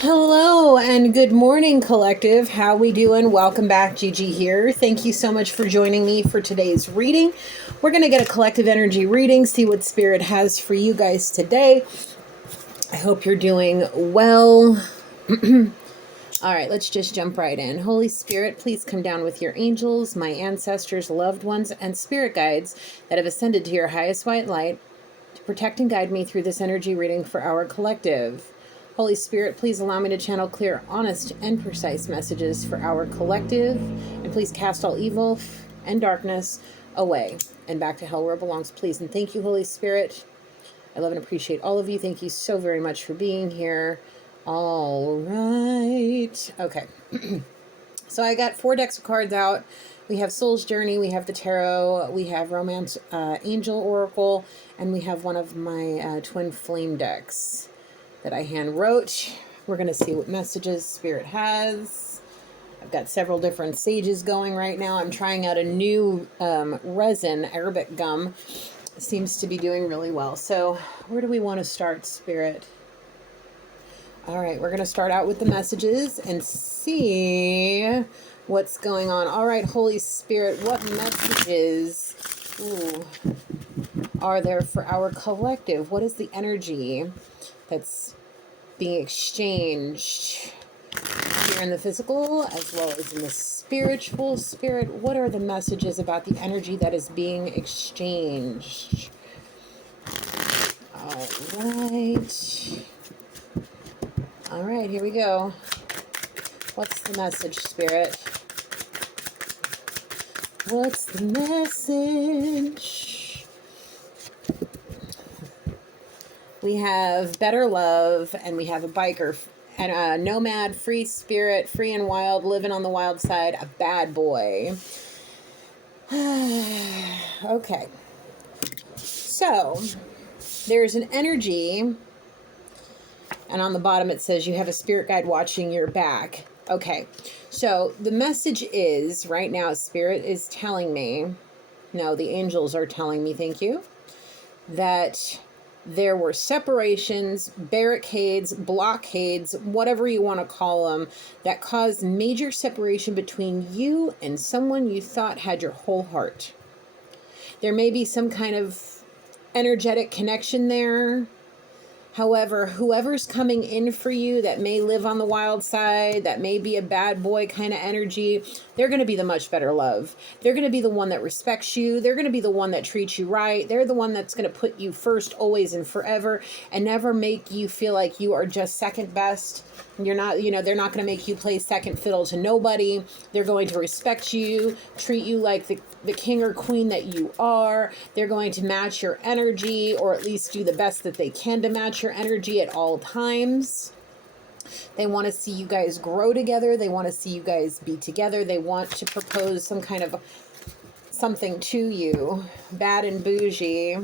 Hello and good morning, collective. How we doing? Welcome back, Gigi here. Thank you so much for joining me for today's reading. We're going to get a collective energy reading, see what spirit has for you guys today. I hope you're doing well. All right, let's just jump right in. Holy Spirit, please come down with your angels, my ancestors, loved ones, and spirit guides that have ascended to your highest white light to protect and guide me through this energy reading for our collective. Holy Spirit, please allow me to channel clear, honest, and precise messages for our collective, and please cast all evil and darkness away and back to hell where it belongs, please. And thank you, Holy Spirit. I love and appreciate all of you. Thank you so very much for being here. All right. Okay. So I got 4 decks of cards out. We have Soul's Journey, we have the Tarot, we have Romance Angel Oracle, and we have one of my Twin Flame decks that I hand wrote. We're going to see what messages Spirit has. I've got several different sages going right now. I'm trying out a new resin, Arabic gum. It seems to be doing really well. So where do we want to start, Spirit? All right, we're going to start out with the messages and see what's going on. All right, Holy Spirit, what messages are there for our collective? What is the energy that's being exchanged here in the physical as well as in the spiritual? Spirit, what are the messages about the energy that is being exchanged? All right. All right, here we go. What's the message, Spirit? What's the message? We have better love, and we have a biker, and a nomad, free spirit, free and wild, living on the wild side, a bad boy. Okay. So, there's an energy, and on the bottom it says you have a spirit guide watching your back. Okay, so the message is, right now, Spirit is telling me, no, the angels are telling me, thank you, that there were separations, barricades, blockades, whatever you want to call them, that caused major separation between you and someone you thought had your whole heart. There may be some kind of energetic connection there. However, whoever's coming in for you that may live on the wild side, that may be a bad boy kind of energy, they're going to be the much better love. They're going to be the one that respects you. They're going to be the one that treats you right. They're the one that's going to put you first, always and forever, and never make you feel like you are just second best. You're not, they're not going to make you play second fiddle to nobody. They're going to respect you, treat you like the king or queen that you are. They're going to match your energy, or at least do the best that they can to match your energy at all times. They want to see you guys grow together. They want to see you guys be together. They want to propose some kind of something to you, bad and bougie.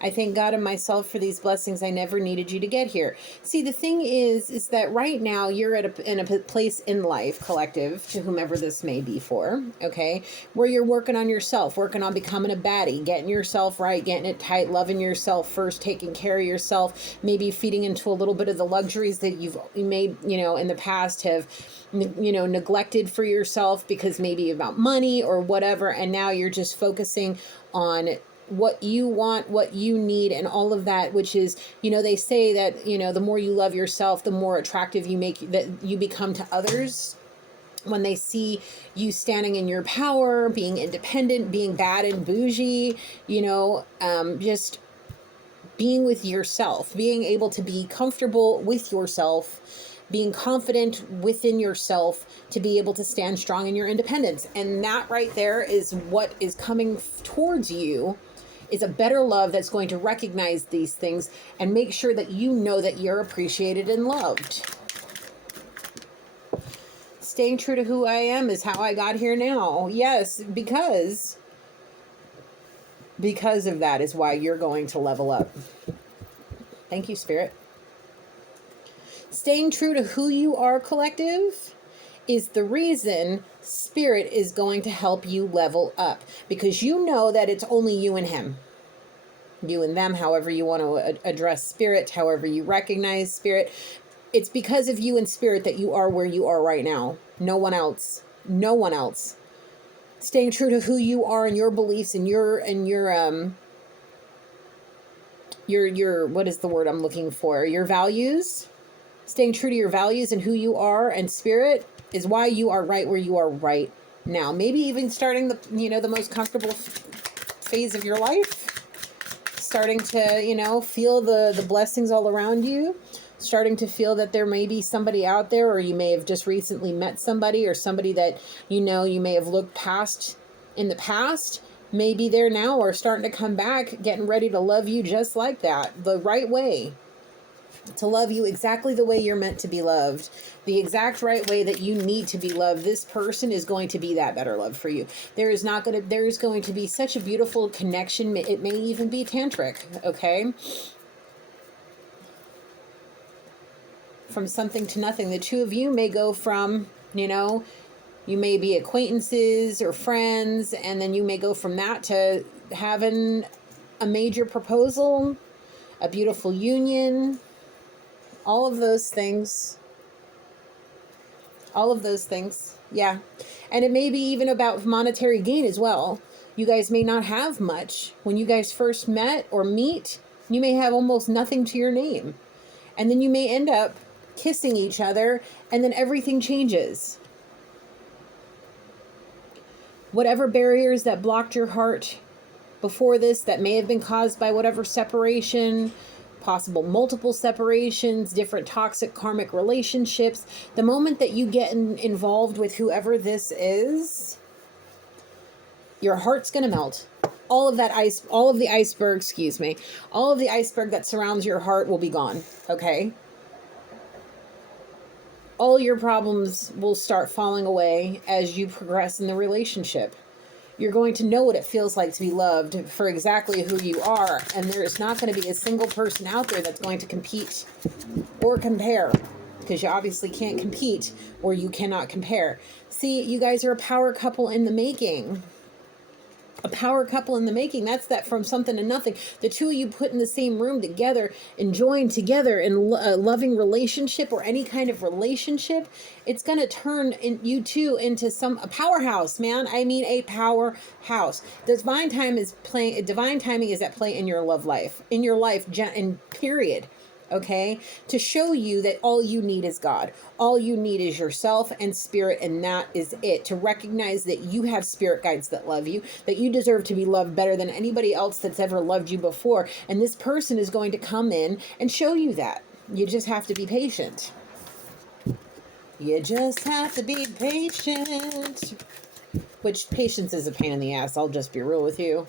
I thank God and myself for these blessings. I never needed you to get here. See, the thing is that right now you're in a place in life, collective, to whomever this may be for, okay, where you're working on yourself, working on becoming a baddie, getting yourself right, getting it tight, loving yourself first, taking care of yourself, maybe feeding into a little bit of the luxuries that you may, in the past have neglected for yourself because maybe about money or whatever, and now you're just focusing on what you want, what you need, and all of that, which is, they say that, the more you love yourself, the more attractive that you become to others. When they see you standing in your power, being independent, being bad and bougie, just being with yourself, being able to be comfortable with yourself, being confident within yourself to be able to stand strong in your independence. And that right there is what is coming towards you, is a better love that's going to recognize these things and make sure that you know that you're appreciated and loved. Staying true to who I am is how I got here now. Yes, because of that is why you're going to level up. Thank you, Spirit. Staying true to who you are, collective, is the reason Spirit is going to help you level up, because you know that it's only you and him. You and them, however you want to address Spirit, however you recognize Spirit. It's because of you in spirit that you are where you are right now. No one else. No one else. Staying true to who you are and your beliefs and your what is the word I'm looking for? Your values. Staying true to your values and who you are and spirit is why you are right where you are right now. Maybe even starting the most comfortable phase of your life. Starting to, feel the blessings all around you. Starting to feel that there may be somebody out there, or you may have just recently met somebody, or somebody that you may have looked past in the past, may be there now, or starting to come back, getting ready to love you just like that, the right way. To love you exactly the way you're meant to be loved, the exact right way that you need to be loved. This person is going to be that better love for you. There is going to be such a beautiful connection. It may even be tantric, okay? From something to nothing. The two of you may go from, you may be acquaintances or friends, and then you may go from that to having a major proposal, a beautiful union, all of those things. Yeah. And it may be even about monetary gain as well. You guys may not have much. When you guys first met or meet, you may have almost nothing to your name. And then you may end up kissing each other, and then everything changes. Whatever barriers that blocked your heart before this, that may have been caused by whatever separation, possible multiple separations, different toxic karmic relationships, the moment that you get involved with whoever this is, your heart's going to melt. All of the iceberg that surrounds your heart will be gone, okay? All your problems will start falling away as you progress in the relationship. You're going to know what it feels like to be loved for exactly who you are. And there is not going to be a single person out there that's going to compete or compare, because you obviously can't compete or you cannot compare. See, you guys are a power couple in the making. A power couple in the making. That's that from something to nothing. The two of you put in the same room together and joined together in a loving relationship or any kind of relationship. It's going to turn you two into a powerhouse, man. I mean, a powerhouse. Divine timing is at play in your love life, in period. Okay, to show you that all you need is God. All you need is yourself and spirit, and that is it. To recognize that you have spirit guides that love you, that you deserve to be loved better than anybody else that's ever loved you before. And this person is going to come in and show you that. You just have to be patient. You just have to be patient. Which patience is a pain in the ass. I'll just be real with you.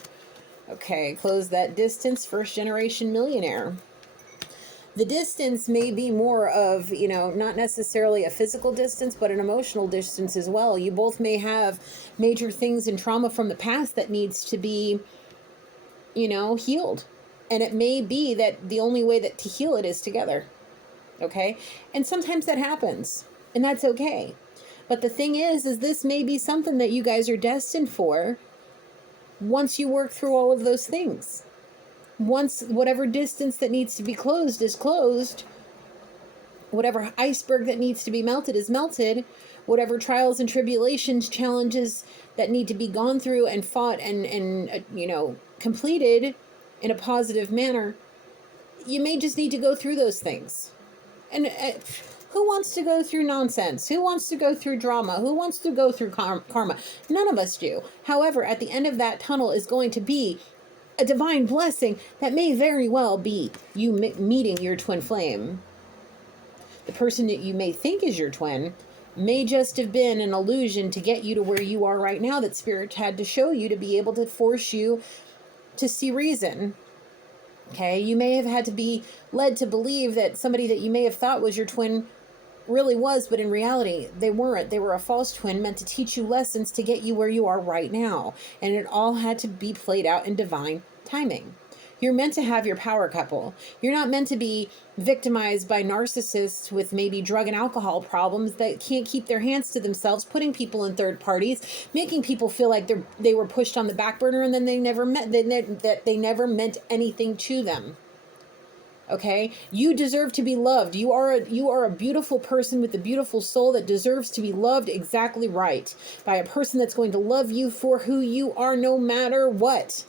Okay, close that distance. First generation millionaire. The distance may be more of, not necessarily a physical distance, but an emotional distance as well. You both may have major things and trauma from the past that needs to be, healed. And it may be that the only way to heal it is together. Okay? And sometimes that happens. And that's okay. But the thing is this may be something that you guys are destined for once you work through all of those things. Once whatever distance that needs to be closed is closed, whatever iceberg that needs to be melted is melted, whatever trials and tribulations, challenges that need to be gone through and fought and completed in a positive manner, you may just need to go through those things. And who wants to go through nonsense? Who wants to go through drama? Who wants to go through karma? None of us do. However, at the end of that tunnel is going to be a divine blessing that may very well be you meeting your twin flame. The person that you may think is your twin may just have been an illusion to get you to where you are right now, that spirit had to show you to be able to force you to see reason. Okay, you may have had to be led to believe that somebody that you may have thought was your twin really was, but in reality, they weren't. They were a false twin meant to teach you lessons to get you where you are right now. And it all had to be played out in divine timing. You're meant to have your power couple. You're not meant to be victimized by narcissists with maybe drug and alcohol problems that can't keep their hands to themselves, putting people in third parties, making people feel like they were pushed on the back burner, and then they never meant anything to them. Okay, you deserve to be loved. You are a beautiful person with a beautiful soul that deserves to be loved exactly right by a person that's going to love you for who you are, no matter what.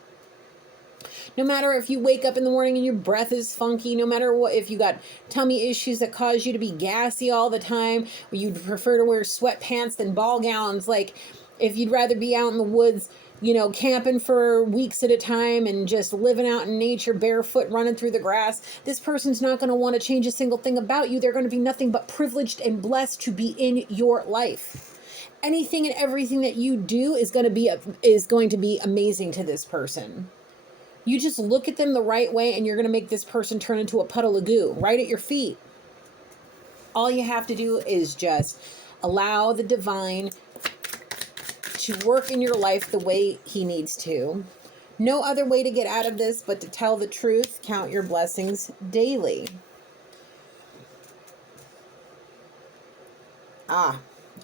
No matter if you wake up in the morning and your breath is funky, no matter what, if you got tummy issues that cause you to be gassy all the time, or you'd prefer to wear sweatpants than ball gowns, like if you'd rather be out in the woods, camping for weeks at a time and just living out in nature barefoot, running through the grass, this person's not going to want to change a single thing about you. They're going to be nothing but privileged and blessed to be in your life. Anything and everything that you do is going to be amazing to this person. You just look at them the right way and you're going to make this person turn into a puddle of goo right at your feet. All you have to do is just allow the divine to work in your life the way he needs to. No other way to get out of this but to tell the truth. Count your blessings daily.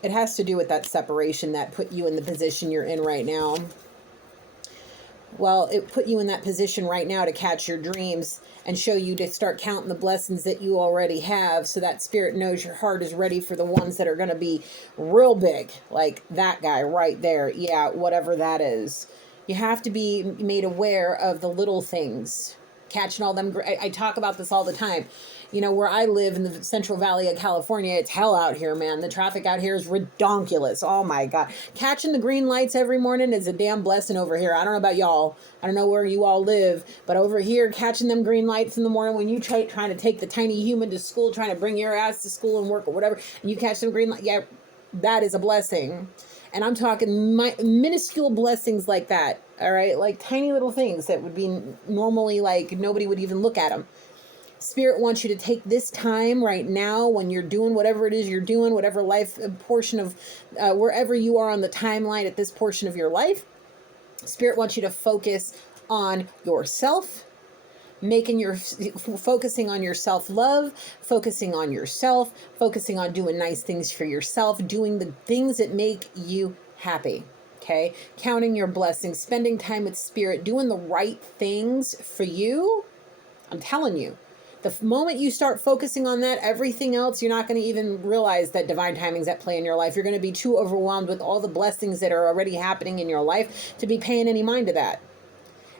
It has to do with that separation that put you in the position you're in right now. Well, it put you in that position right now to catch your dreams and show you to start counting the blessings that you already have, so that spirit knows your heart is ready for the ones that are going to be real big, like that guy right there. Yeah, whatever that is. You have to be made aware of the little things. Catching all them. I talk about this all the time. Where I live in the Central Valley of California, it's hell out here, man. The traffic out here is redonkulous. Oh my God. Catching the green lights every morning is a damn blessing over here. I don't know about y'all. I don't know where you all live, but over here, catching them green lights in the morning when you trying to take the tiny human to school, trying to bring your ass to school and work or whatever, and you catch them green lights, yeah, that is a blessing. And I'm talking minuscule blessings like that, all right? Like tiny little things that would be normally like nobody would even look at them. Spirit wants you to take this time right now when you're doing whatever it is you're doing, whatever life portion of, wherever you are on the timeline at this portion of your life. Spirit wants you to focus on yourself, focusing on your self-love, focusing on yourself, focusing on doing nice things for yourself, doing the things that make you happy. Okay, counting your blessings, spending time with spirit, doing the right things for you. I'm telling you, the moment you start focusing on that, everything else, you're not going to even realize that divine timing's at play in your life. You're going to be too overwhelmed with all the blessings that are already happening in your life to be paying any mind to that.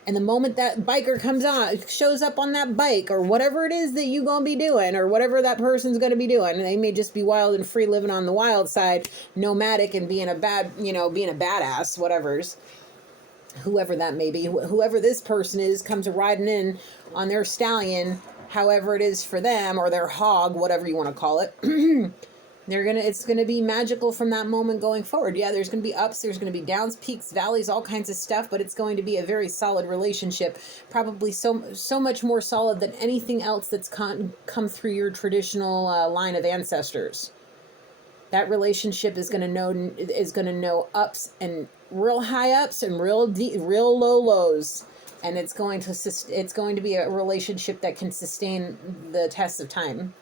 And the moment that biker shows up on that bike, or whatever it is that you're going to be doing, or whatever that person's going to be doing, and they may just be wild and free, living on the wild side, nomadic, and being a badass, whoever that may be, whoever this person is, comes riding in on their stallion, however it is for them, or their hog, whatever you want to call it. It's gonna be magical from that moment going forward. Yeah, there's gonna be ups, there's gonna be downs, peaks, valleys, all kinds of stuff, but it's going to be a very solid relationship, probably so much more solid than anything else that's come through your traditional line of ancestors. That relationship is gonna know ups and real high ups and real low lows, and it's going to be a relationship that can sustain the test of time.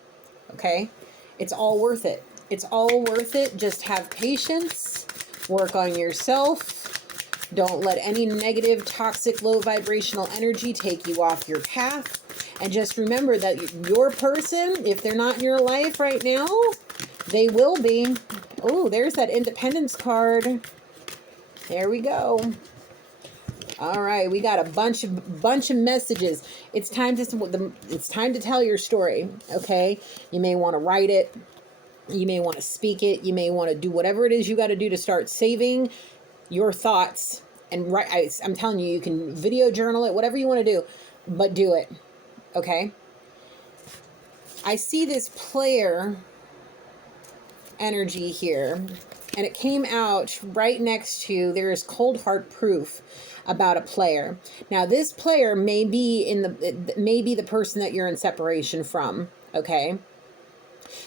Okay, it's all worth it. It's all worth it. Just have patience, work on yourself. Don't let any negative, toxic, low vibrational energy take you off your path. And just remember that your person, if they're not in your life right now, they will be. Oh, there's that Independence card. There we go. All right, we got a bunch of messages. It's time to tell your story. Okay, you may want to write it. You may want to speak it. You may want to do whatever it is you got to do to start saving your thoughts. And I'm telling you, you can video journal it, whatever you want to do, but do it. Okay. I see this player energy here, and it came out right next to, there is cold heart proof about a player. Now, this player may be the person that you're in separation from. Okay.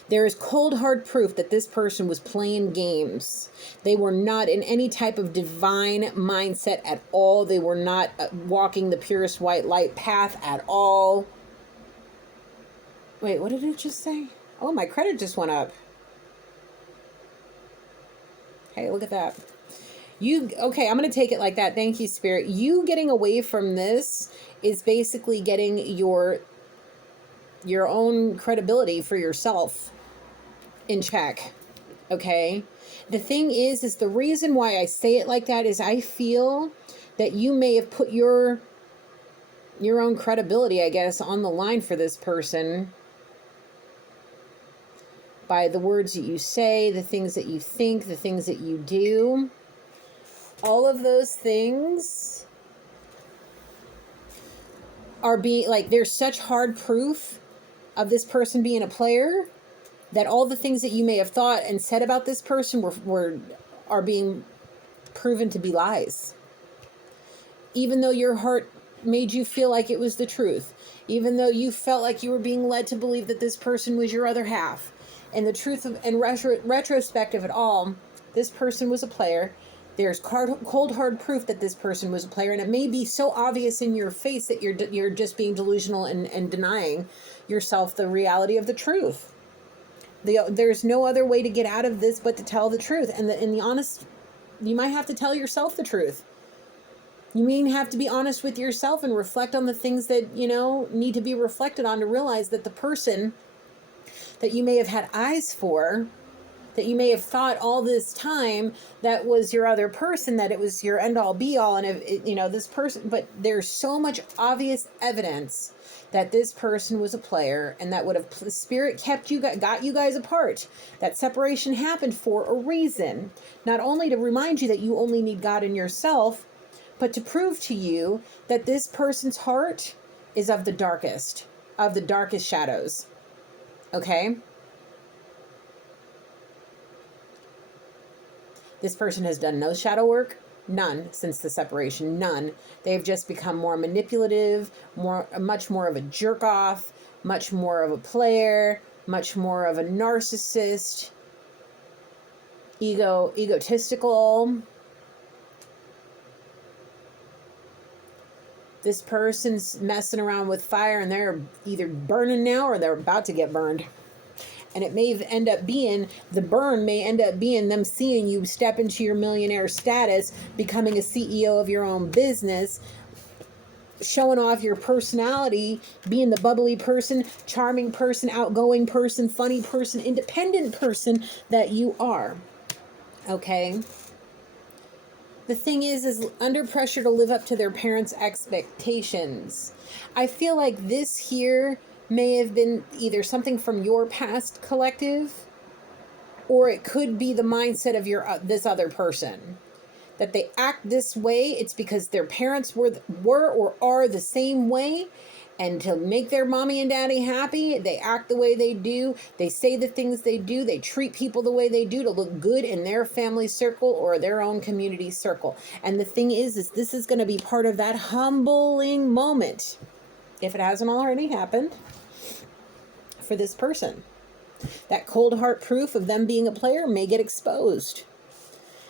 There is cold hard proof that this person was playing games. They were not in any type of divine mindset at all. They were not walking the purest white light path at all. Wait, what did it just say? Oh, my credit just went up. Hey, look at that. Okay, I'm going to take it like that. Thank you, Spirit. You getting away from this is basically getting your your own credibility for yourself in check. Okay? The thing is the reason why I say it like that is I feel that you may have put your own credibility, I guess, on the line for this person by the words that you say, the things that you think, the things that you do. All of those things are being, like, there's such hard proof of this person being a player that all the things that you may have thought and said about this person are being proven to be lies. Even though your heart made you feel like it was the truth, even though you felt like you were being led to believe that this person was your other half, and the truth of, and retrospect of it all, this person was a player. There's cold hard proof that this person was a player, and it may be so obvious in your face that you're just being delusional and denying yourself the reality of the truth. There's no other way to get out of this but to tell the truth, and the honest. You might have to tell yourself the truth. You may have to be honest with yourself and reflect on the things that, need to be reflected on to realize that the person that you may have had eyes for, that you may have thought all this time that was your other person, that it was your end all be all, and this person, but there's so much obvious evidence that this person was a player, and that would have spirit got you guys apart. That separation happened for a reason, not only to remind you that you only need God in yourself, but to prove to you that this person's heart is of the darkest shadows. Okay? This person has done no shadow work, none, since the separation, none. They've just become more manipulative, much more of a jerk off, much more of a player, much more of a narcissist, egotistical. This person's messing around with fire, and they're either burning now or they're about to get burned. And it may end up being, the burn may end up being them seeing you step into your millionaire status, becoming a CEO of your own business, showing off your personality, being the bubbly person, charming person, outgoing person, funny person, independent person that you are. Okay? The thing is under pressure to live up to their parents' expectations. I feel like this here may have been either something from your past collective, or it could be the mindset of this other person. That they act this way, it's because their parents were or are the same way, and to make their mommy and daddy happy, they act the way they do, they say the things they do, they treat people the way they do to look good in their family circle or their own community circle. And the thing is this is going to be part of that humbling moment, if it hasn't already happened, for this person. That cold heart proof of them being a player may get exposed.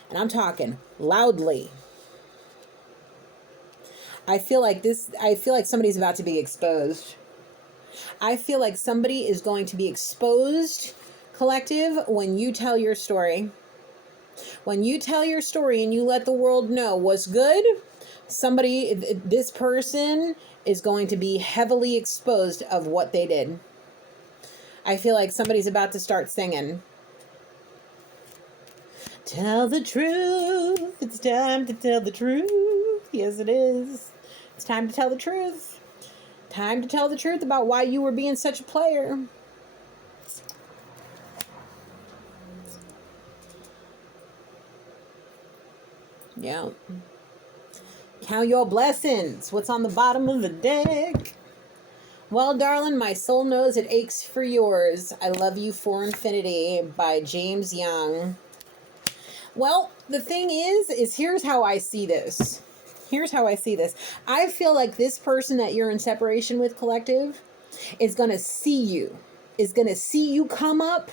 And I'm talking loudly. I feel like somebody's about to be exposed. I feel like somebody is going to be exposed, collective, when you tell your story. When you tell your story and you let the world know what's good, this person is going to be heavily exposed of what they did. I feel like somebody's about to start singing. Tell the truth. It's time to tell the truth. Yes, it is. It's time to tell the truth. Time to tell the truth about why you were being such a player. Yeah. Count your blessings. What's on the bottom of the deck? Well, darling, my soul knows it aches for yours. I love you for infinity by James Young. Well, the thing is here's how I see this. I feel like this person that you're in separation with, collective, is going to see you. It's going to see you come up.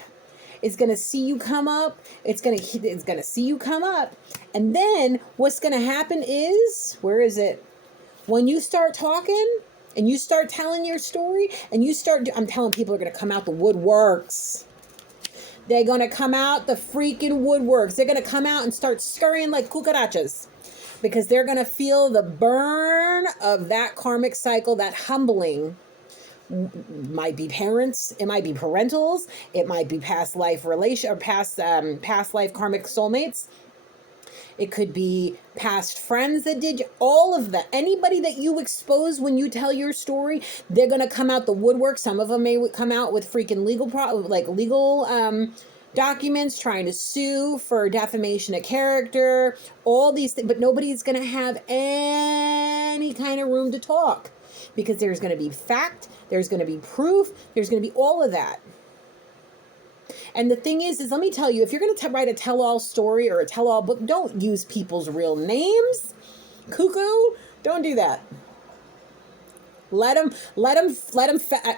It's going to see you come up. It's going to see you come up. And then what's going to happen is, where is it? When you start talking and you start telling your story and I'm telling people are going to come out the woodworks. They're going to come out the freaking woodworks. They're going to come out and start scurrying like cucarachas. Because they're going to feel the burn of that karmic cycle, that humbling Might be parents, it might be parentals, it might be past life relation or past life karmic soulmates. It could be past friends that did all of that. Anybody that you expose when you tell your story, they're gonna come out the woodwork. Some of them may come out with freaking legal documents trying to sue for defamation of character, all these things, but nobody's gonna have any kind of room to talk because there's gonna be fact, there's gonna be proof, there's gonna be all of that. And the thing is let me tell you, if you're going to write a tell-all story or a tell-all book, don't use people's real names. Cuckoo, don't do that. Let them,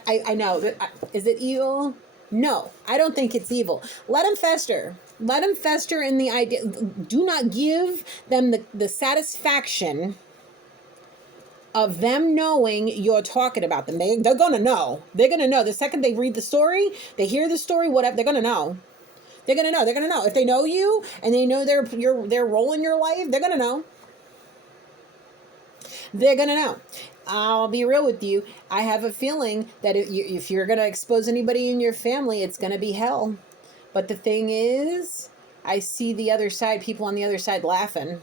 I know, is it evil? No, I don't think it's evil. Let them fester. Let them fester in the idea. Do not give them the satisfaction of them knowing you're talking about them. They're going to know. They're going to know. The second they read the story, they hear the story, whatever, they're going to know. They're going to know. They're going to know. If they know you and they know their role in your life, they're going to know. They're going to know. I'll be real with you. I have a feeling that if you're going to expose anybody in your family, it's going to be hell. But the thing is, I see the other side, people on the other side laughing.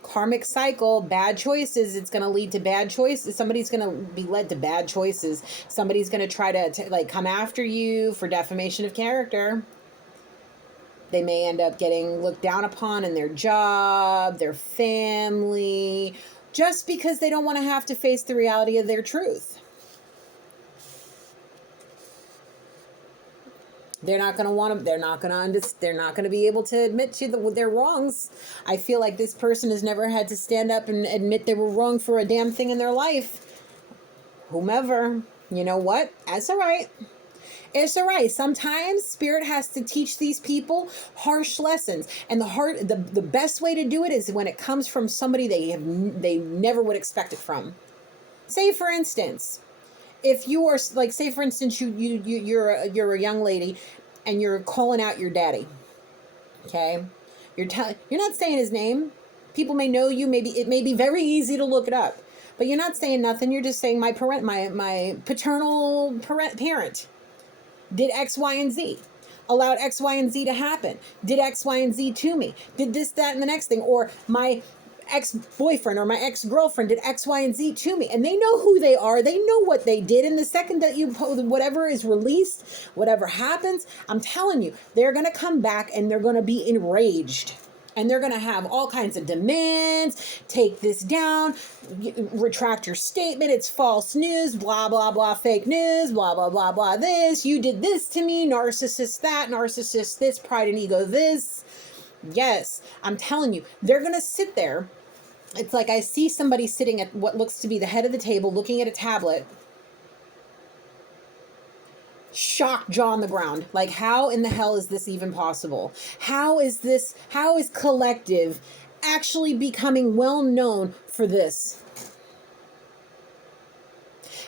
Karmic cycle, bad choices, it's going to lead to bad choices. Somebody's going to be led to bad choices. Somebody's going to try to come after you for defamation of character. They may end up getting looked down upon in their job, their family, just because they don't want to have to face the reality of their truth. They're not going to want to, they're not going to be able to admit to their wrongs. I feel like this person has never had to stand up and admit they were wrong for a damn thing in their life. Whomever, you know what? That's all right. It's all right. Sometimes spirit has to teach these people harsh lessons. And the best way to do it is when it comes from somebody they never would expect it from. Say, for instance, if you are like, say for instance, you're a young lady and you're calling out your daddy. Okay. You're not saying his name. People may know you. Maybe it may be very easy to look it up, but you're not saying nothing. You're just saying my paternal parent did X, Y, and Z. Allowed X, Y, and Z to happen. Did X, Y, and Z to me. Did this, that, and the next thing. Or my ex-boyfriend or my ex-girlfriend did X, Y, and Z to me. And they know who they are. They know what they did. And the second that whatever is released, whatever happens, I'm telling you, they're going to come back and they're going to be enraged. And they're going to have all kinds of demands. Take this down. Retract your statement. It's false news. Blah, blah, blah. Fake news. Blah, blah, blah, blah. This. You did this to me. Narcissist that. Narcissist this. Pride and ego this. Yes. I'm telling you. They're going to sit there. It's like I see somebody sitting at what looks to be the head of the table looking at a tablet. Shocked, jaw on the ground. Like, how in the hell is this even possible? How is collective actually becoming well known for this?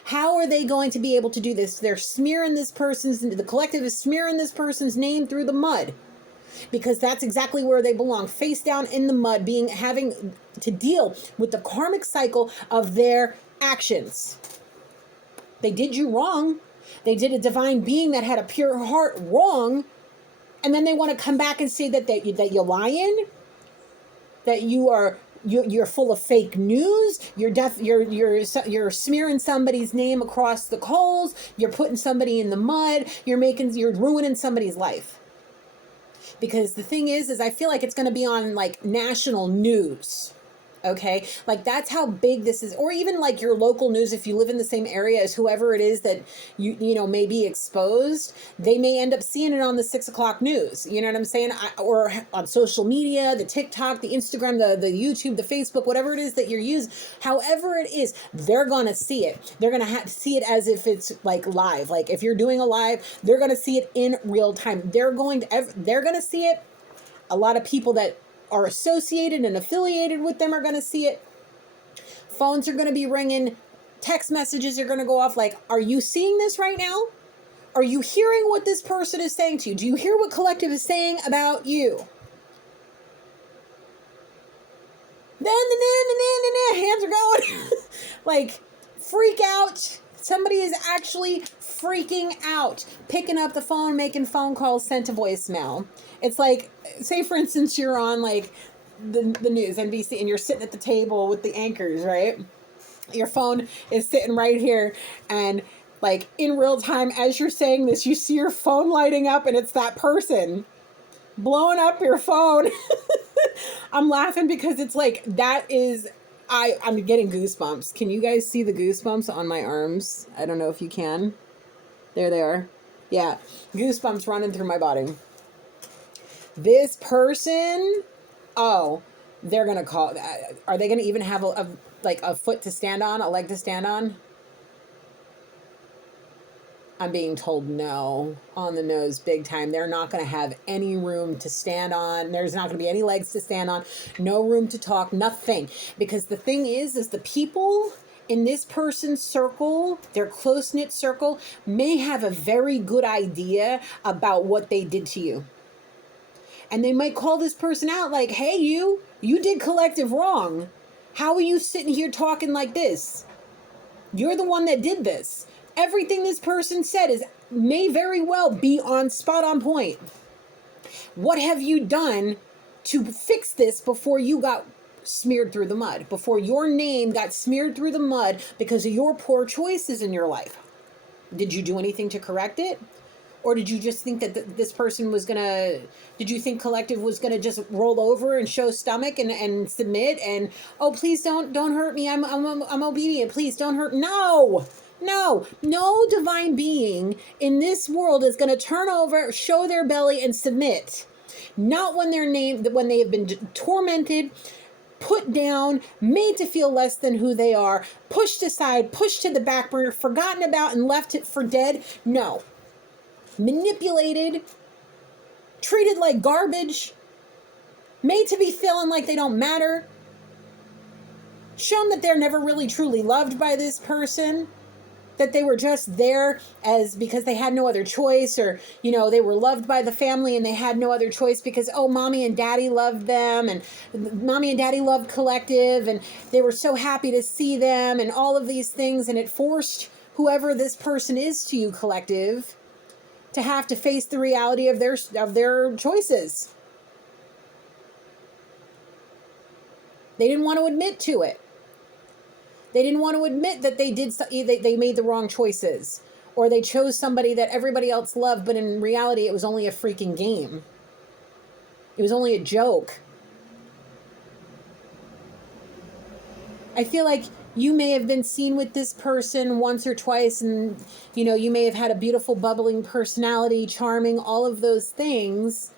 How are they going to be able to do this? They're smearing the collective is smearing this person's name through the mud. Because that's exactly where they belong, face down in the mud, having to deal with the karmic cycle of their actions. They did you wrong. They did a divine being that had a pure heart wrong, and then they want to come back and say that you're lying, that you're full of fake news. You're smearing somebody's name across the coals. You're putting somebody in the mud. You're ruining somebody's life. Because the thing is I feel like it's going to be on like national news. Okay, like that's how big this is, or even like your local news. If you live in the same area as whoever it is that you know may be exposed, they may end up seeing it on the 6 o'clock news. You know what I'm saying? Or on social media, the TikTok, the Instagram, the YouTube, the Facebook, whatever it is that you're using. However it is, they're gonna see it. They're gonna see it as if it's like live. Like if you're doing a live, they're gonna see it in real time. They're gonna see it. A lot of people that are associated and affiliated with them are going to see it. Phones are going to be ringing. Text messages are going to go off like, are you seeing this right now? Are you hearing what this person is saying to you? Do you hear what collective is saying about you? Then hands are going. Like, freak out. Somebody is actually freaking out, picking up the phone, making phone calls, sent to voicemail. It's like, say for instance, you're on like the news, NBC, and you're sitting at the table with the anchors, right? Your phone is sitting right here, and like in real time, as you're saying this, you see your phone lighting up, and it's that person blowing up your phone. I'm laughing because it's like, that is, I'm getting goosebumps. Can you guys see the goosebumps on my arms? I don't know if you can. There they are. Yeah, goosebumps running through my body. This person, oh, they're gonna call. Are they gonna even have like a foot to stand on, a leg to stand on? I'm being told no, on the nose, big time. They're not going to have any room to stand on. There's not going to be any legs to stand on. No room to talk, nothing. Because the thing is the people in this person's circle, their close-knit circle, may have a very good idea about what they did to you. And they might call this person out like, hey, you did collective wrong. How are you sitting here talking like this? You're the one that did this. Everything this person said may very well be spot on point. What have you done to fix this before you got smeared through the mud? Before your name got smeared through the mud because of your poor choices in your life? Did you do anything to correct it? Or did you just think that this person was did you think collective was gonna just roll over and show stomach and submit and, oh, please don't hurt me, I'm obedient, please don't hurt? No divine being in this world is gonna turn over, show their belly, and submit. Not when when they have been tormented, put down, made to feel less than who they are, pushed aside, pushed to the back burner, forgotten about, and left it for dead. No. Manipulated, treated like garbage, made to be feeling like they don't matter, shown that they're never really truly loved by this person, that they were just there as because they had no other choice, or they were loved by the family and they had no other choice because, oh, mommy and daddy loved them, and mommy and daddy loved collective, and they were so happy to see them, and all of these things, and it forced whoever this person is to you, collective, to have to face the reality of their choices. They didn't want to admit to it. They didn't want to admit that they made the wrong choices, or they chose somebody that everybody else loved, but in reality it was only a freaking game. It was only a joke. I feel like you may have been seen with this person once or twice, and you may have had a beautiful, bubbling personality, charming, all of those things.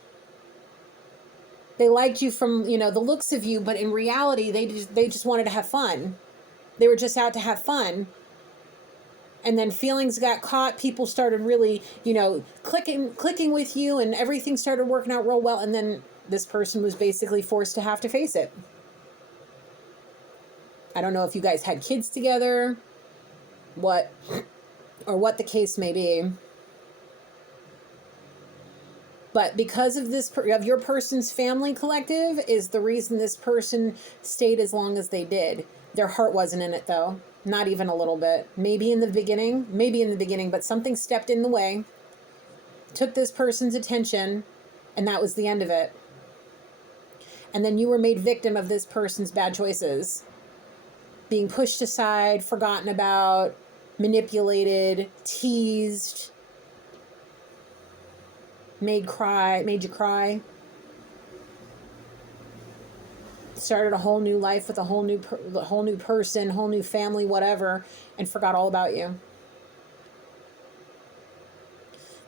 They liked you from the looks of you, but in reality they just wanted to have fun. They were just out to have fun. And then feelings got caught. People started really clicking with you, and everything started working out real well, and then this person was basically forced to have to face it. I don't know if you guys had kids together, what the case may be. But because of your person's family, collective, is the reason this person stayed as long as they did. Their heart wasn't in it, though. Not even a little bit. Maybe in the beginning, but something stepped in the way, took this person's attention, and that was the end of it. And then you were made victim of this person's bad choices. Being pushed aside, forgotten about, manipulated, teased, made you cry. Started a whole new life with a whole new person, whole new family, whatever, and forgot all about you.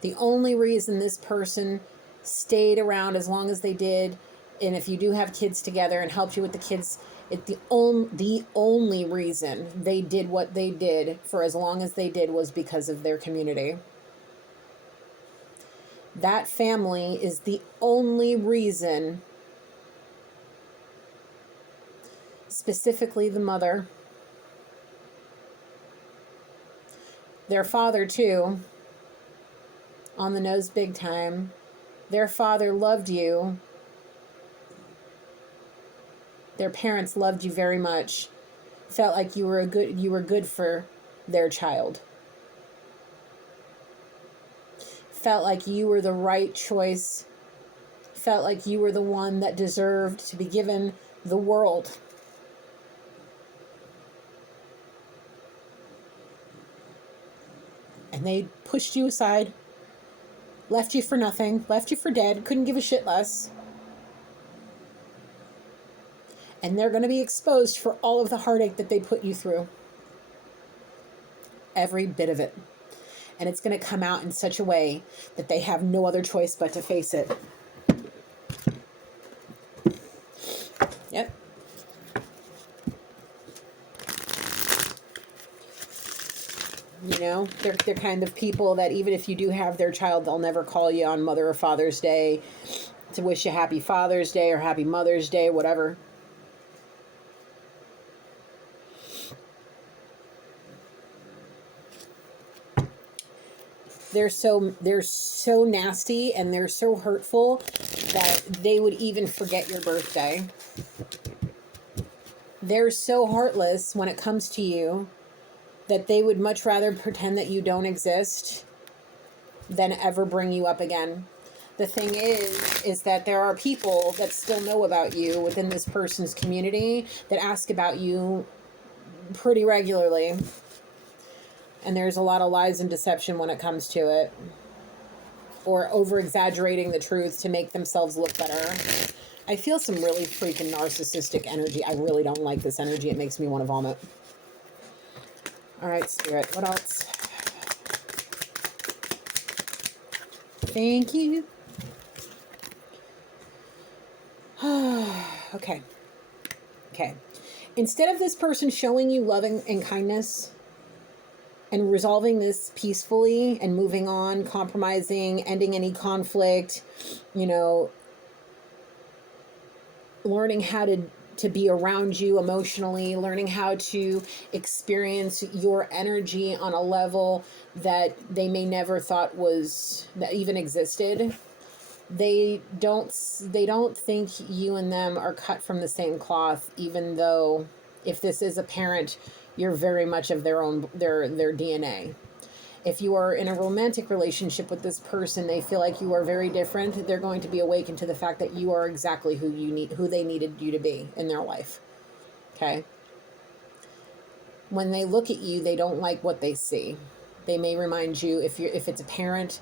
The only reason this person stayed around as long as they did, and if you do have kids together and helped you with the kids, the only reason they did what they did for as long as they did was because of their community. That family is the only reason, specifically the mother. Their father, too, on the nose big time. Their father loved you. Their parents loved you very much. Felt like you were good for their child. felt like you were the right choice, felt like you were the one that deserved to be given the world. And they pushed you aside, left you for nothing, left you for dead, couldn't give a shit less. And they're going to be exposed for all of the heartache that they put you through. Every bit of it. And it's going to come out in such a way that they have no other choice but to face it. Yep. You know, they're kind of people that even if you do have their child, they'll never call you on Mother or Father's Day to wish you Happy Father's Day or Happy Mother's Day, whatever. They're so nasty and they're so hurtful that they would even forget your birthday. They're so heartless when it comes to you that they would much rather pretend that you don't exist than ever bring you up again. The thing is that there are people that still know about you within this person's community that ask about you pretty regularly. And there's a lot of lies and deception when it comes to it. Or over-exaggerating the truth to make themselves look better. I feel some really freaking narcissistic energy. I really don't like this energy. It makes me want to vomit. All right, Spirit. What else? Thank you. Okay. Instead of this person showing you loving and kindness and resolving this peacefully and moving on, compromising, ending any conflict, you know, learning how to be around you emotionally, learning how to experience your energy on a level that they may never thought that even existed. They don't think you and them are cut from the same cloth, even though if this is a parent, you're very much of their DNA. If you are in a romantic relationship with this person, they feel like you are very different. They're going to be awakened to the fact that you are exactly who they needed you to be in their life. Okay? When they look at you, they don't like what they see. They may remind you, if it's a parent,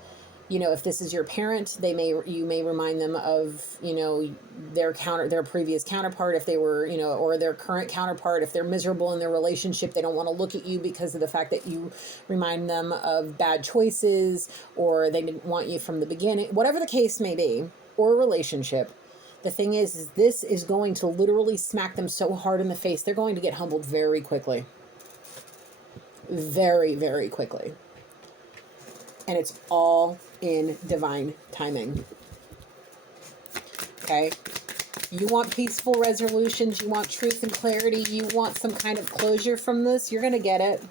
you know, if this is your parent, you may remind them of, you know, their previous counterpart, if they were, you know, or their current counterpart. If they're miserable in their relationship, they don't want to look at you because of the fact that you remind them of bad choices, or they didn't want you from the beginning, whatever the case may be, or a relationship. The thing is this is going to literally smack them so hard in the face, they're going to get humbled very quickly. Very, very quickly. And it's all in divine timing. Okay? You want peaceful resolutions. You want truth and clarity. You want some kind of closure from this. You're going to get it.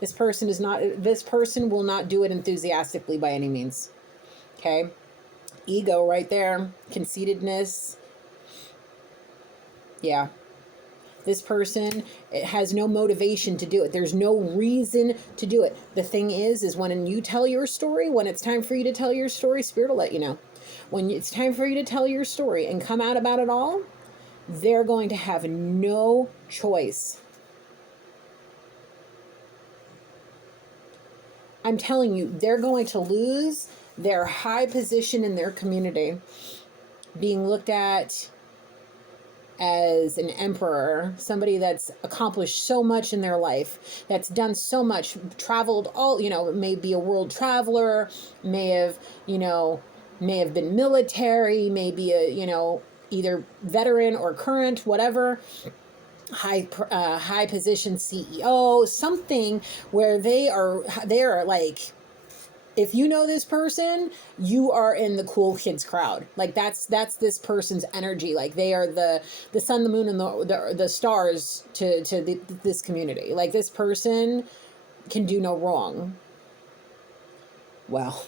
This person will not do it enthusiastically by any means. Okay? Ego right there. Conceitedness. Yeah. This person, it has no motivation to do it. There's no reason to do it. The thing is when you tell your story, when it's time for you to tell your story, Spirit will let you know. When it's time for you to tell your story and come out about it all, they're going to have no choice. I'm telling you, they're going to lose their high position in their community, being looked at as an emperor, somebody that's accomplished so much in their life, that's done so much, traveled all, you know, may be a world traveler, may have been military, maybe a, you know, either veteran or current, whatever, high position CEO, something where they are like, if you know this person, you are in the cool kids crowd. Like that's this person's energy. Like they are the sun, the moon, and the stars to this community. Like this person can do no wrong. Well,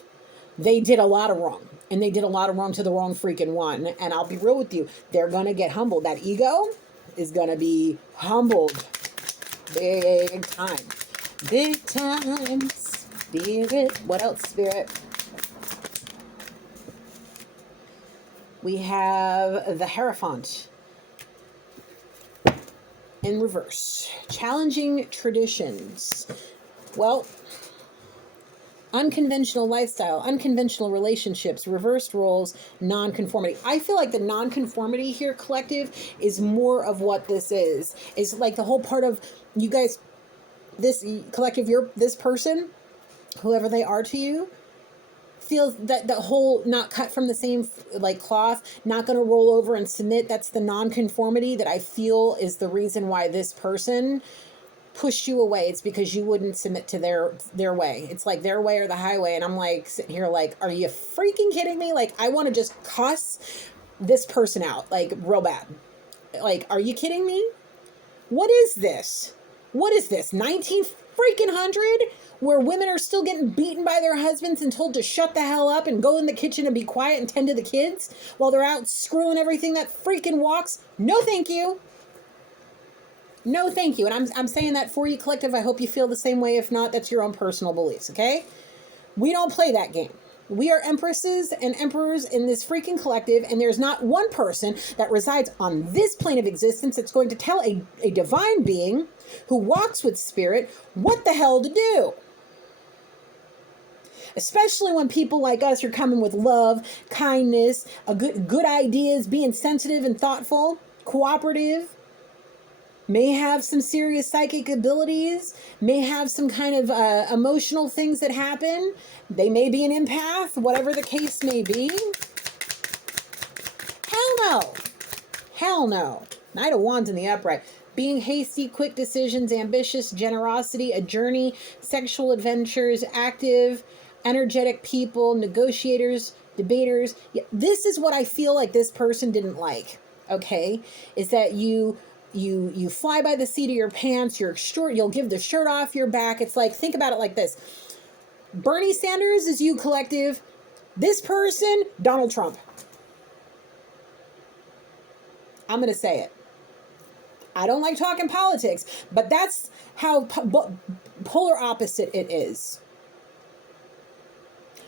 they did a lot of wrong, and they did a lot of wrong to the wrong freaking one. And I'll be real with you, they're gonna get humbled. That ego is gonna be humbled, big time, big time. Spirit. What else, Spirit? We have the Hierophant in reverse. Challenging traditions. Well, unconventional lifestyle, unconventional relationships, reversed roles, nonconformity. I feel like the nonconformity here, collective, is more of what this is. It's like the whole part of you guys, this collective, this person, whoever they are to you, feels that the whole not cut from the same like cloth, not going to roll over and submit. That's the nonconformity that I feel is the reason why this person pushed you away. It's because you wouldn't submit to their way. It's like their way or the highway. And I'm like sitting here like, are you freaking kidding me? Like, I want to just cuss this person out like real bad. Like, are you kidding me? What is this? What is this? 19 freaking hundred, where women are still getting beaten by their husbands and told to shut the hell up and go in the kitchen and be quiet and tend to the kids while they're out screwing everything that freaking walks? No, thank you. No, thank you. And I'm saying that for you, collective. I hope you feel the same way. If not, that's your own personal beliefs, okay? We don't play that game. We are empresses and emperors in this freaking collective, and there's not one person that resides on this plane of existence that's going to tell a divine being who walks with spirit what the hell to do. Especially when people like us are coming with love, kindness, good ideas, being sensitive and thoughtful, cooperative, may have some serious psychic abilities, may have some kind of emotional things that happen. They may be an empath, whatever the case may be. Hell no. Hell no. Knight of Wands in the upright. Being hasty, quick decisions, ambitious, generosity, a journey, sexual adventures, active, energetic people, negotiators, debaters. Yeah, this is what I feel like this person didn't like, okay? Is that you fly by the seat of your pants, you'll give the shirt off your back. It's like, think about it like this. Bernie Sanders is you, collective. This person, Donald Trump. I'm going to say it. I don't like talking politics, but that's how polar opposite it is.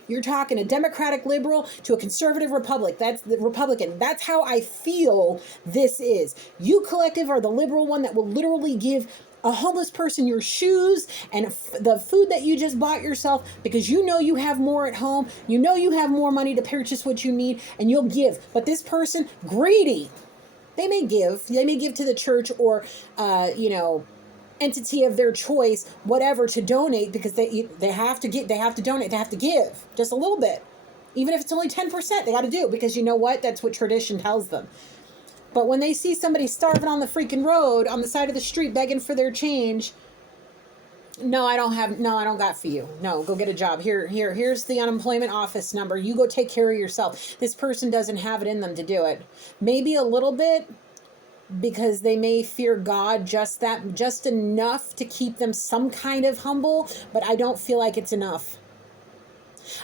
You're talking a Democratic liberal to a conservative Republican. That's how I feel this is. You, collective, are the liberal one that will literally give a homeless person your shoes and the food that you just bought yourself because you know you have more at home. You know you have more money to purchase what you need, and you'll give. But this person, greedy. They may give to the church or, entity of their choice, whatever, to donate because they have to donate, they have to give just a little bit. Even if it's only 10%, they got to do it because you know what? That's what tradition tells them. But when they see somebody starving on the freaking road, on the side of the street, begging for their change, I don't got for you. No, go get a job. Here's the unemployment office number. You go take care of yourself. This person doesn't have it in them to do it. Maybe a little bit because they may fear God just enough to keep them some kind of humble, but I don't feel like it's enough.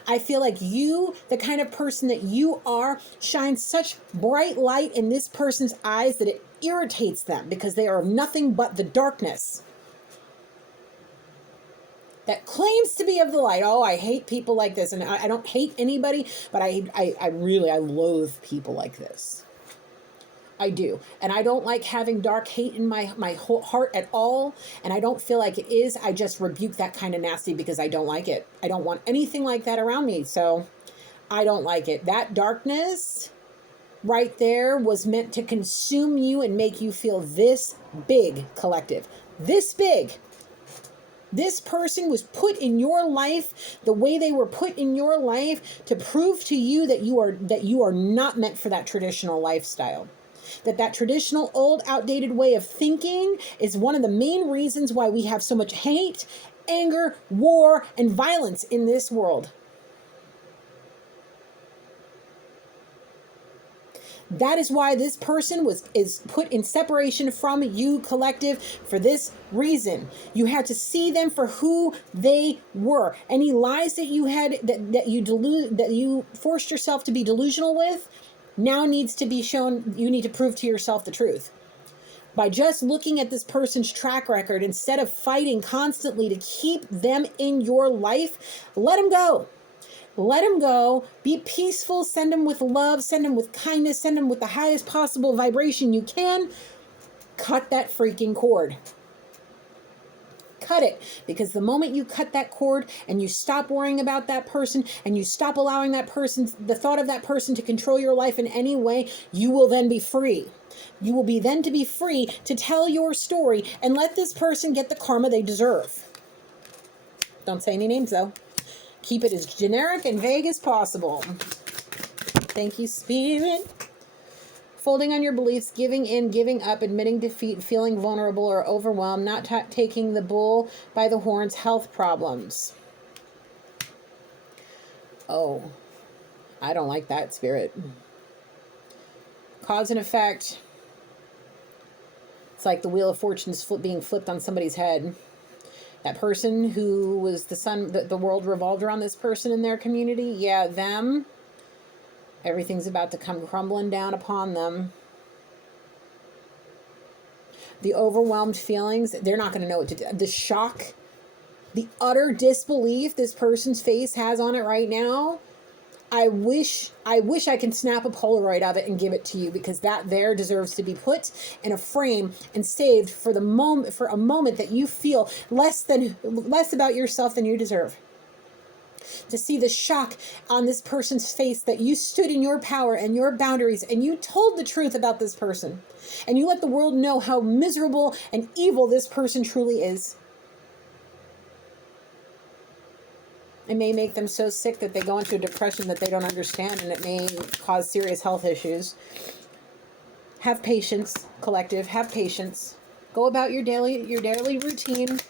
I feel like you, the kind of person that you are, shines such bright light in this person's eyes that it irritates them because they are nothing but the darkness that claims to be of the light. Oh, I hate people like this. And I don't hate anybody, but I loathe people like this. I do. And I don't like having dark hate in my whole heart at all. And I don't feel like it is. I just rebuke that kind of nasty because I don't like it. I don't want anything like that around me. So I don't like it. That darkness right there was meant to consume you and make you feel this big, collective. This big. This person was put in your life the way they were put in your life to prove to you that you are not meant for that traditional lifestyle. That traditional, old, outdated way of thinking is one of the main reasons why we have so much hate, anger, war, and violence in this world. That is why this person is put in separation from you, collective, for this reason. You had to see them for who they were. Any lies that you had that you forced yourself to be delusional with now needs to be shown. You need to prove to yourself the truth. By just looking at this person's track record, instead of fighting constantly to keep them in your life, let them go. Let them go. Be peaceful. Send them with love. Send them with kindness. Send them with the highest possible vibration you can. Cut that freaking cord. Cut it, because the moment you cut that cord and you stop worrying about that person and you stop allowing that person, the thought of that person, to control your life in any way, you will then be free. You will be then to be free to tell your story and let this person get the karma they deserve. Don't say any names though. Keep it as generic and vague as possible. Thank you, Spirit. Folding on your beliefs, giving in, giving up, admitting defeat, feeling vulnerable or overwhelmed, not taking the bull by the horns, health problems. Oh, I don't like that, Spirit. Cause and effect. It's like the Wheel of Fortune is being flipped on somebody's head. That person who was the sun, the world revolved around this person in their community. Yeah, them. Everything's about to come crumbling down upon them. The overwhelmed feelings, they're not going to know what to do. The shock, the utter disbelief this person's face has on it right now. I wish I can snap a Polaroid of it and give it to you, because that there deserves to be put in a frame and saved for the moment, for a moment that you feel less about yourself than you deserve. To see the shock on this person's face that you stood in your power and your boundaries and you told the truth about this person and you let the world know how miserable and evil this person truly is. It may make them so sick that they go into a depression that they don't understand, and it may cause serious health issues. Have patience, collective. Have patience. Go about your daily routine.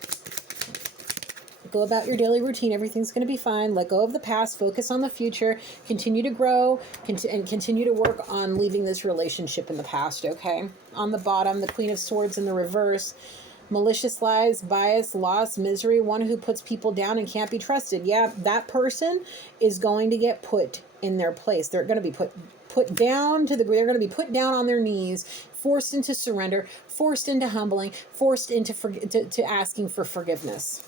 Go about your daily routine. Everything's going to be fine. Let go of the past. Focus on the future. Continue to grow and continue to work on leaving this relationship in the past, okay? On the bottom, the Queen of Swords in the reverse. Malicious lies, bias, loss, misery, one who puts people down and can't be trusted. Yeah, that person is going to get put in their place. They're going to be put down to the they're going to be put down on their knees, forced into surrender, forced into humbling, forced into to asking for forgiveness.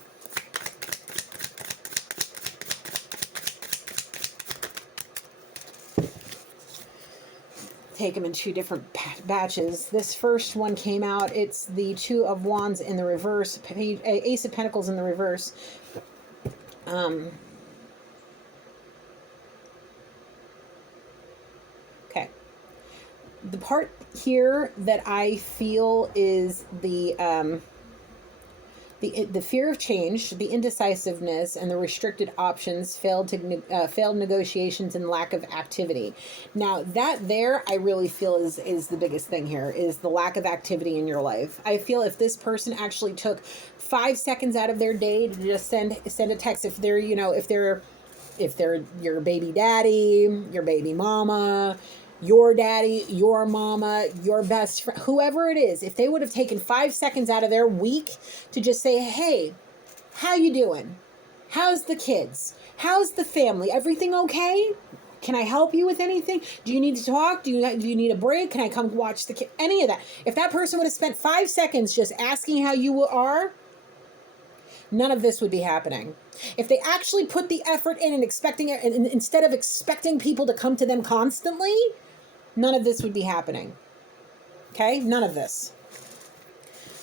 Take them in two different batches. This first one came out. It's the Two of Wands in the reverse, Ace of Pentacles in the reverse. Okay. The part here that I feel is the fear of change, the indecisiveness, and the restricted options, failed negotiations, and lack of activity. Now, that there, I really feel is the biggest thing here, is the lack of activity in your life. I feel if this person actually took 5 seconds out of their day to just send a text, if they're your baby daddy, your baby mama, your daddy, your mama, your best friend, whoever it is, if they would have taken 5 seconds out of their week to just say, hey, how you doing? How's the kids? How's the family? Everything okay? Can I help you with anything? Do you need to talk? Do you need a break? Can I come watch the kid? Any of that. If that person would have spent 5 seconds just asking how you are, none of this would be happening. If they actually put the effort in and expecting it, and instead of expecting people to come to them constantly, none of this would be happening. Okay? None of this.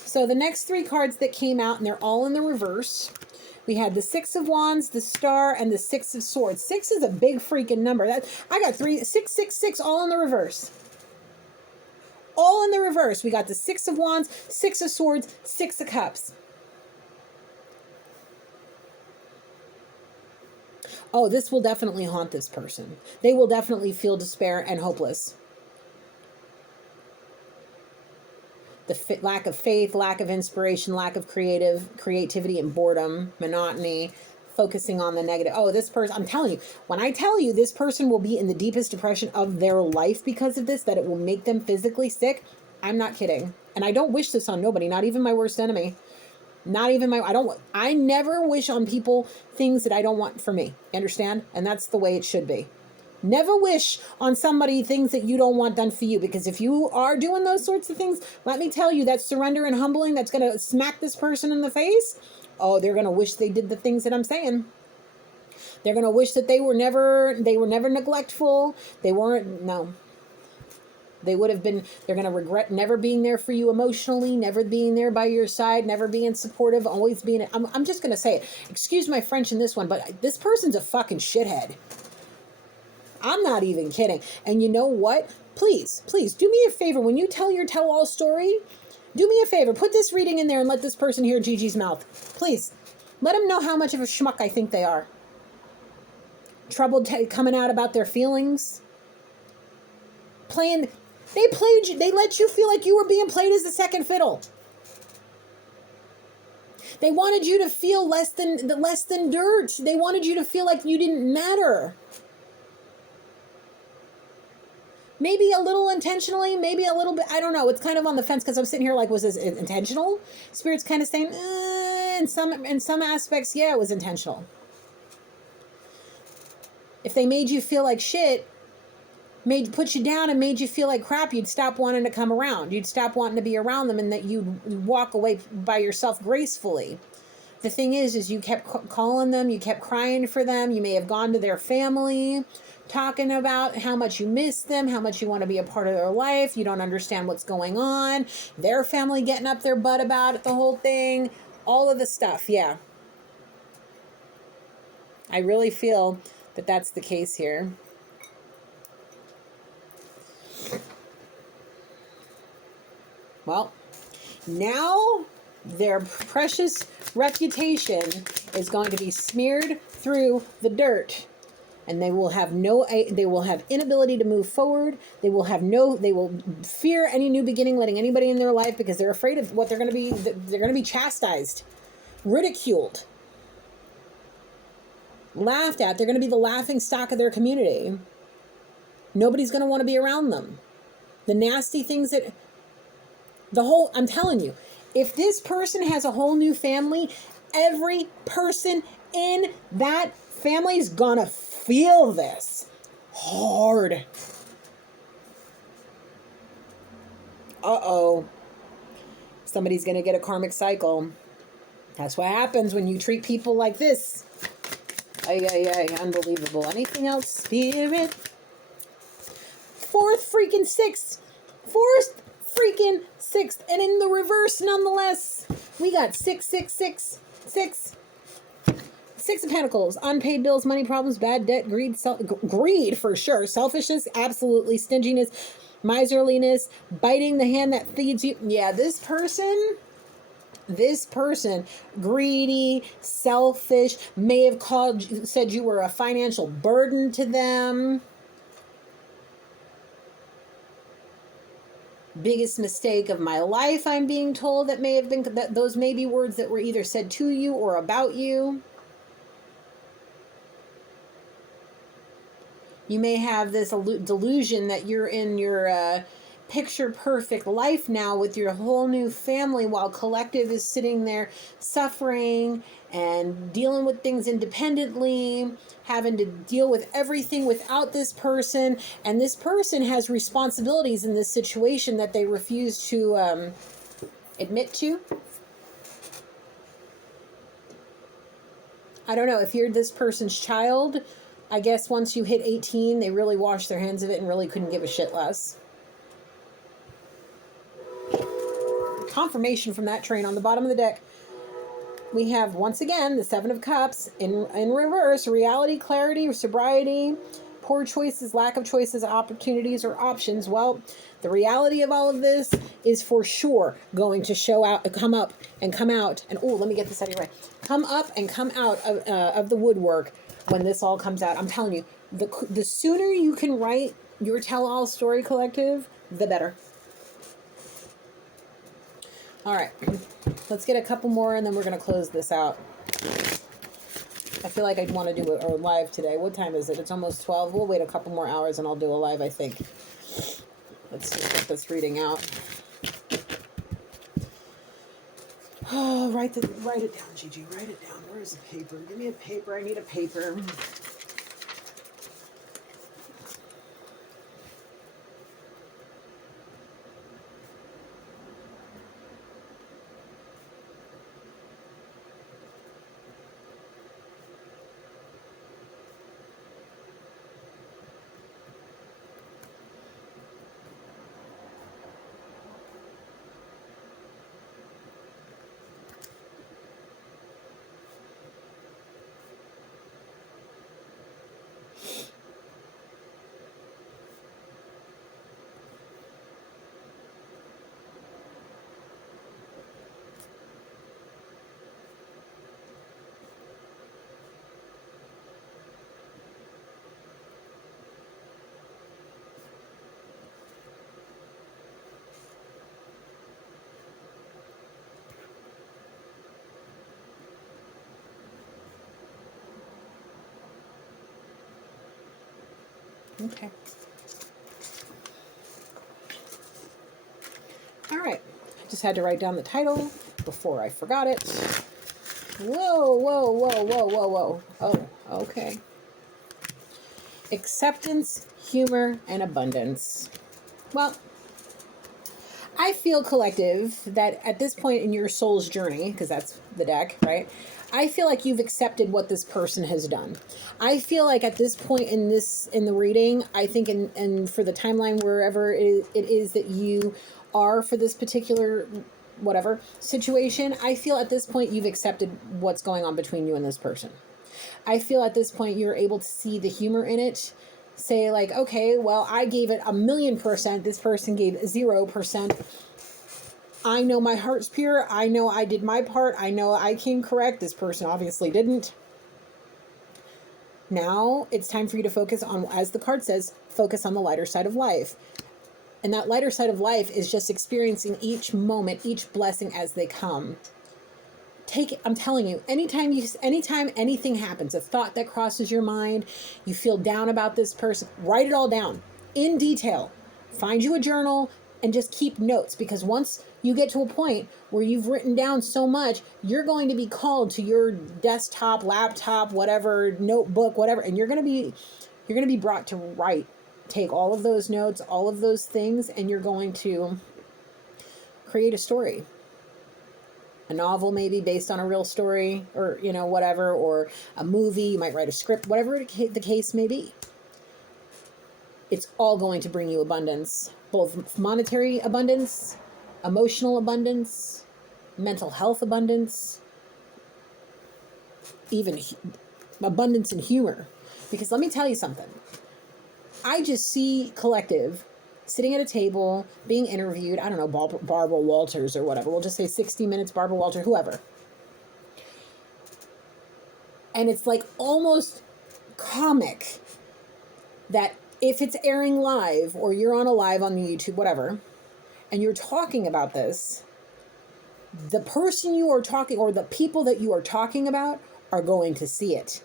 So the next 3 cards that came out, and they're all in the reverse. We had the Six of Wands, the Star, and the Six of Swords. 6 is a big freaking number. I got 666 all in the reverse. All in the reverse. We got the Six of Wands, Six of Swords, Six of Cups. Oh, this will definitely haunt this person. They will definitely feel despair and hopeless. The lack of faith, lack of inspiration, lack of creativity and boredom, monotony, focusing on the negative. Oh, this person, I'm telling you, when I tell you this person will be in the deepest depression of their life because of this, that it will make them physically sick, I'm not kidding. And I don't wish this on nobody, not even my worst enemy. Not even I never wish on people things that I don't want for me. You understand? And that's the way it should be. Never wish on somebody things that you don't want done for you, because if you are doing those sorts of things, let me tell you, that surrender and humbling that's going to smack this person in the face, oh, they're going to wish they did the things that I'm saying. They're going to wish that they were never neglectful. They weren't, no. They would have been, they're going to regret never being there for you emotionally, never being there by your side, never being supportive, always being, I'm just going to say it. Excuse my French in this one, but this person's a fucking shithead. I'm not even kidding. And you know what? Please, please do me a favor. When you tell your tell-all story, do me a favor. Put this reading in there and let this person hear Gigi's mouth. Please. Let them know how much of a schmuck I think they are. Troubled coming out about their feelings. Playing... They played you. They let you feel like you were being played as the second fiddle. They wanted you to feel less than dirt. They wanted you to feel like you didn't matter. Maybe a little intentionally, maybe a little bit. I don't know. It's kind of on the fence because I'm sitting here like, was this intentional? Spirit's kind of saying, in some aspects, yeah, it was intentional. If they made you feel like shit, put you down and made you feel like crap, you'd stop wanting to come around. You'd stop wanting to be around them, and that you'd walk away by yourself gracefully. The thing is you kept calling them, you kept crying for them. You may have gone to their family, talking about how much you miss them, how much you want to be a part of their life. You don't understand what's going on. Their family getting up their butt about it, the whole thing, all of the stuff. Yeah. I really feel that that's the case here. Well, now their precious reputation is going to be smeared through the dirt, and they will have inability to move forward. They will fear any new beginning, letting anybody in their life, because they're afraid of what they're going to be. They're going to be chastised, ridiculed, laughed at. They're going to be the laughing stock of their community. Nobody's going to want to be around them. The nasty things that... I'm telling you, if this person has a whole new family, every person in that family is gonna feel this hard. Uh-oh. Somebody's gonna get a karmic cycle. That's what happens when you treat people like this. Ay, unbelievable. Anything else, Spirit? Fourth freaking sixth, and in the reverse, nonetheless, we got 6. 6 of Pentacles, unpaid bills, money problems, bad debt, greed, greed for sure, selfishness, absolutely, stinginess, miserliness, biting the hand that feeds you. Yeah, this person, greedy, selfish, may have said you were a financial burden to them. Biggest mistake of my life, I'm being told, that may have been, that those may be words that were either said to you or about you. You may have this delusion that you're in your picture perfect life now with your whole new family, while collective is sitting there suffering and dealing with things independently, having to deal with everything without this person. And this person has responsibilities in this situation that they refuse to admit to. I don't know, if you're this person's child, I guess once you hit 18, they really washed their hands of it and really couldn't give a shit less. Confirmation from that train on the bottom of the deck. We have, once again, the 7 of Cups in reverse. Reality, clarity, or sobriety, poor choices, lack of choices, opportunities, or options. Well, the reality of all of this is for sure going to come up and come out. And, oh, let me get this out of your way. Come up and come out of the woodwork when this all comes out. I'm telling you, the sooner you can write your tell-all story, collective, the better. All right, let's get a couple more and then we're going to close this out. I feel like I'd want to do a live today. What time is it? It's almost 12. We'll wait a couple more hours and I'll do a live, I think. Let's just get this reading out. Oh, write it down, Gigi. Write it down. Where's the paper? Give me a paper. I need a paper. Okay. All right. I just had to write down the title before I forgot it. Whoa, whoa, whoa, whoa, whoa, whoa. Oh, okay. Acceptance, humor, and abundance. Well, I feel, collective, that at this point in your soul's journey, because that's the deck, right? I feel like you've accepted what this person has done. I feel like at this point in the reading, I think and for the timeline, wherever it is that you are for this particular whatever situation, I feel at this point you've accepted what's going on between you and this person. I feel at this point you're able to see the humor in it. Say like, okay, well, I gave it 1,000,000%. This person gave 0%. I know my heart's pure. I know I did my part. I know I came correct. This person obviously didn't. Now it's time for you to focus on, as the card says, focus on the lighter side of life. And that lighter side of life is just experiencing each moment, each blessing as they come. I'm telling you, anytime anything happens, a thought that crosses your mind, you feel down about this person, write it all down in detail. Find you a journal and just keep notes, because once you get to a point where you've written down so much, you're going to be called to your desktop, laptop, whatever, notebook, whatever, and you're going to be brought to write. Take all of those notes, all of those things, and you're going to create a story. A novel maybe based on a real story, or whatever, or a movie. You might write a script, whatever the case may be. It's all going to bring you abundance, both monetary abundance, emotional abundance, mental health abundance, even abundance in humor. Because let me tell you something. I just see collective sitting at a table, being interviewed. I don't know, Barbara Walters or whatever. We'll just say 60 Minutes, Barbara Walters, whoever. And it's like almost comic that if it's airing live, or you're on a live on the YouTube, whatever, and you're talking about this, the person you are talking, or the people that you are talking about, are going to see it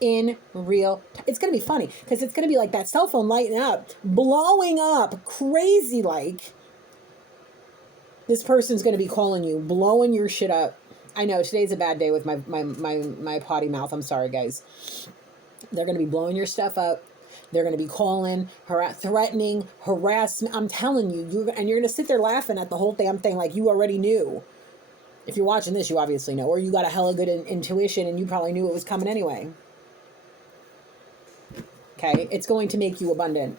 in real time. It's going to be funny, because it's going to be like that cell phone lighting up, blowing up, crazy like. This person's going to be calling you, blowing your shit up. I know, today's a bad day with my potty mouth. I'm sorry, guys. They're going to be blowing your stuff up. They're going to be calling, threatening, harassment. I'm telling you, you're going to sit there laughing at the whole damn thing like you already knew. If you're watching this, you obviously know, or you got a hella good intuition and you probably knew it was coming anyway. Okay, it's going to make you abundant.